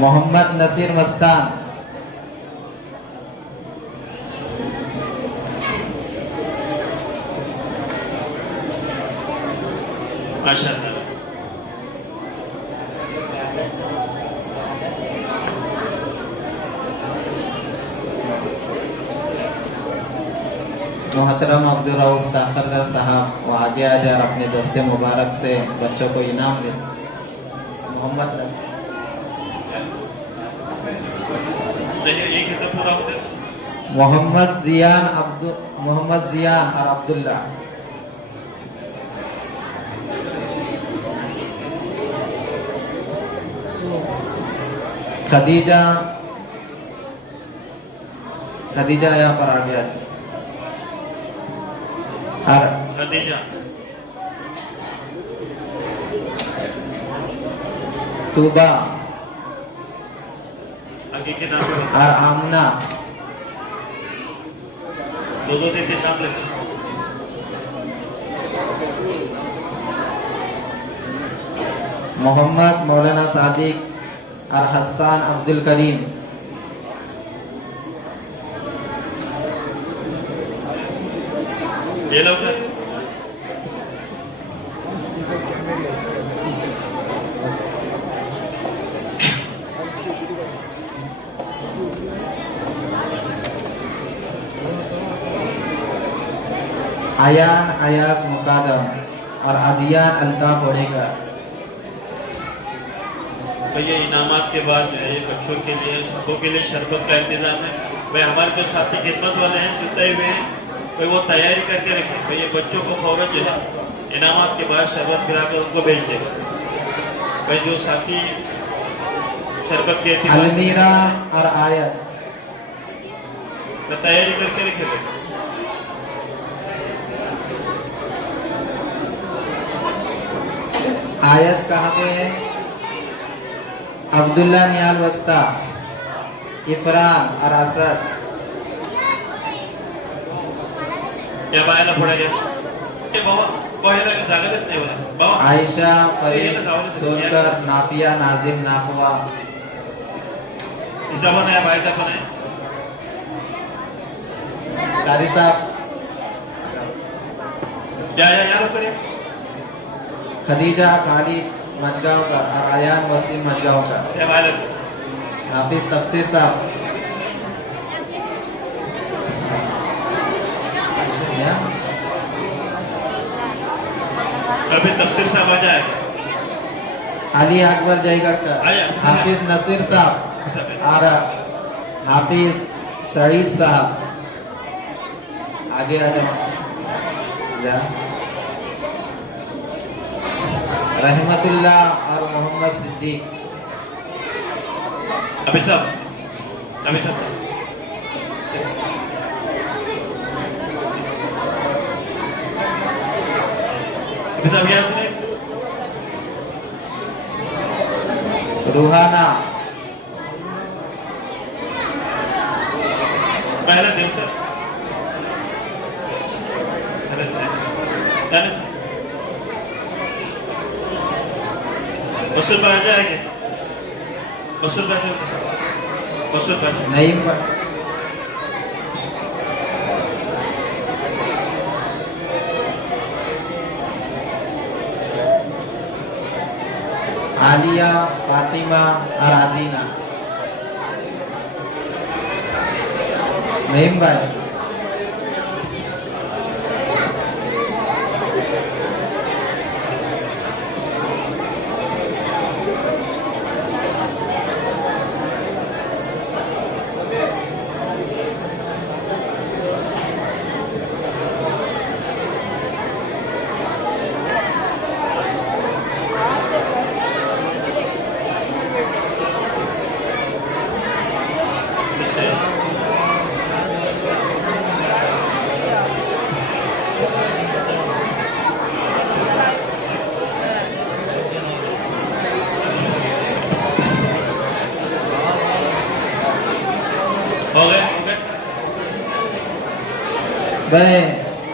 محمد نصیر مستان، ماشاء اللہ. محترم عبدالرؤف سافردر صاحب وہ آگے آ جائے اور اپنے دست مبارک سے بچوں کو انعام دے. محمد نصیر، ایک ہی پورا ہو گیا. محمد زیان اور عبداللہ. خدیجہ یہاں پر آ گیا. اور خدیجہ، طوبہ آگے کے نام پہ بتا. اور آمنہ. دو تین نام لے. محمد مولانا صادق اور حسان عبد الکریم. یہ لوگ کر. ایان ایاز مقادم اور ادیان الطاف اوڑیکر. بھئی انعامات کے بعد جو ہے بچوں کے لیے سبوں کے لیے شربت کا انتظام ہے. بھئی ہمارے جو ساتھی خدمت والے ہیں جو تئے ہوئے ہیں بھئی وہ تیاری کر کے رکھیں. بھئی یہ بچوں کو فوراً جو ہے انعامات کے بعد شربت پلا کر ان کو بھیج دے گا. بھئی جو ساتھی شربت کے اعتبار سے المیرا اور آیت. تیاری کر کے رکھے گا. آیت کہاں پہ ہے؟ عبداللہ نیال وسطی، عفران اور اسد. یا باہر پڑا گیا کہ بابا باہر جاگہ دس نہیں ہونا بابا. عائشہ فرید سولکر نافیہ ناظم ناخوا. ایسا بنا ہے بھائی صاحب بنا ہے. قاری صاحب. یا لوگ کریں. خدیجہ خالد مجگاؤں کا اور ایان وسیم مجگاؤں کا. یا باہر حافظ تفسیر صاحب. ابھی تفسیر صاحب آ جائے گا. علی اکبر جے گڑھ کا. حافظ نصیر صاحب اور حافظ سعید صاحب. آگے آ جاؤ. رحمت اللہ اور محمد صدیق. ابھی صاحب یاد سنیں. روحانہ. پہلا دن سر مسعود بھائی آ جائے گے. مسعود بھائی نعیم عالیہ فاطمہ اور عدینہ. نعیم بھائی.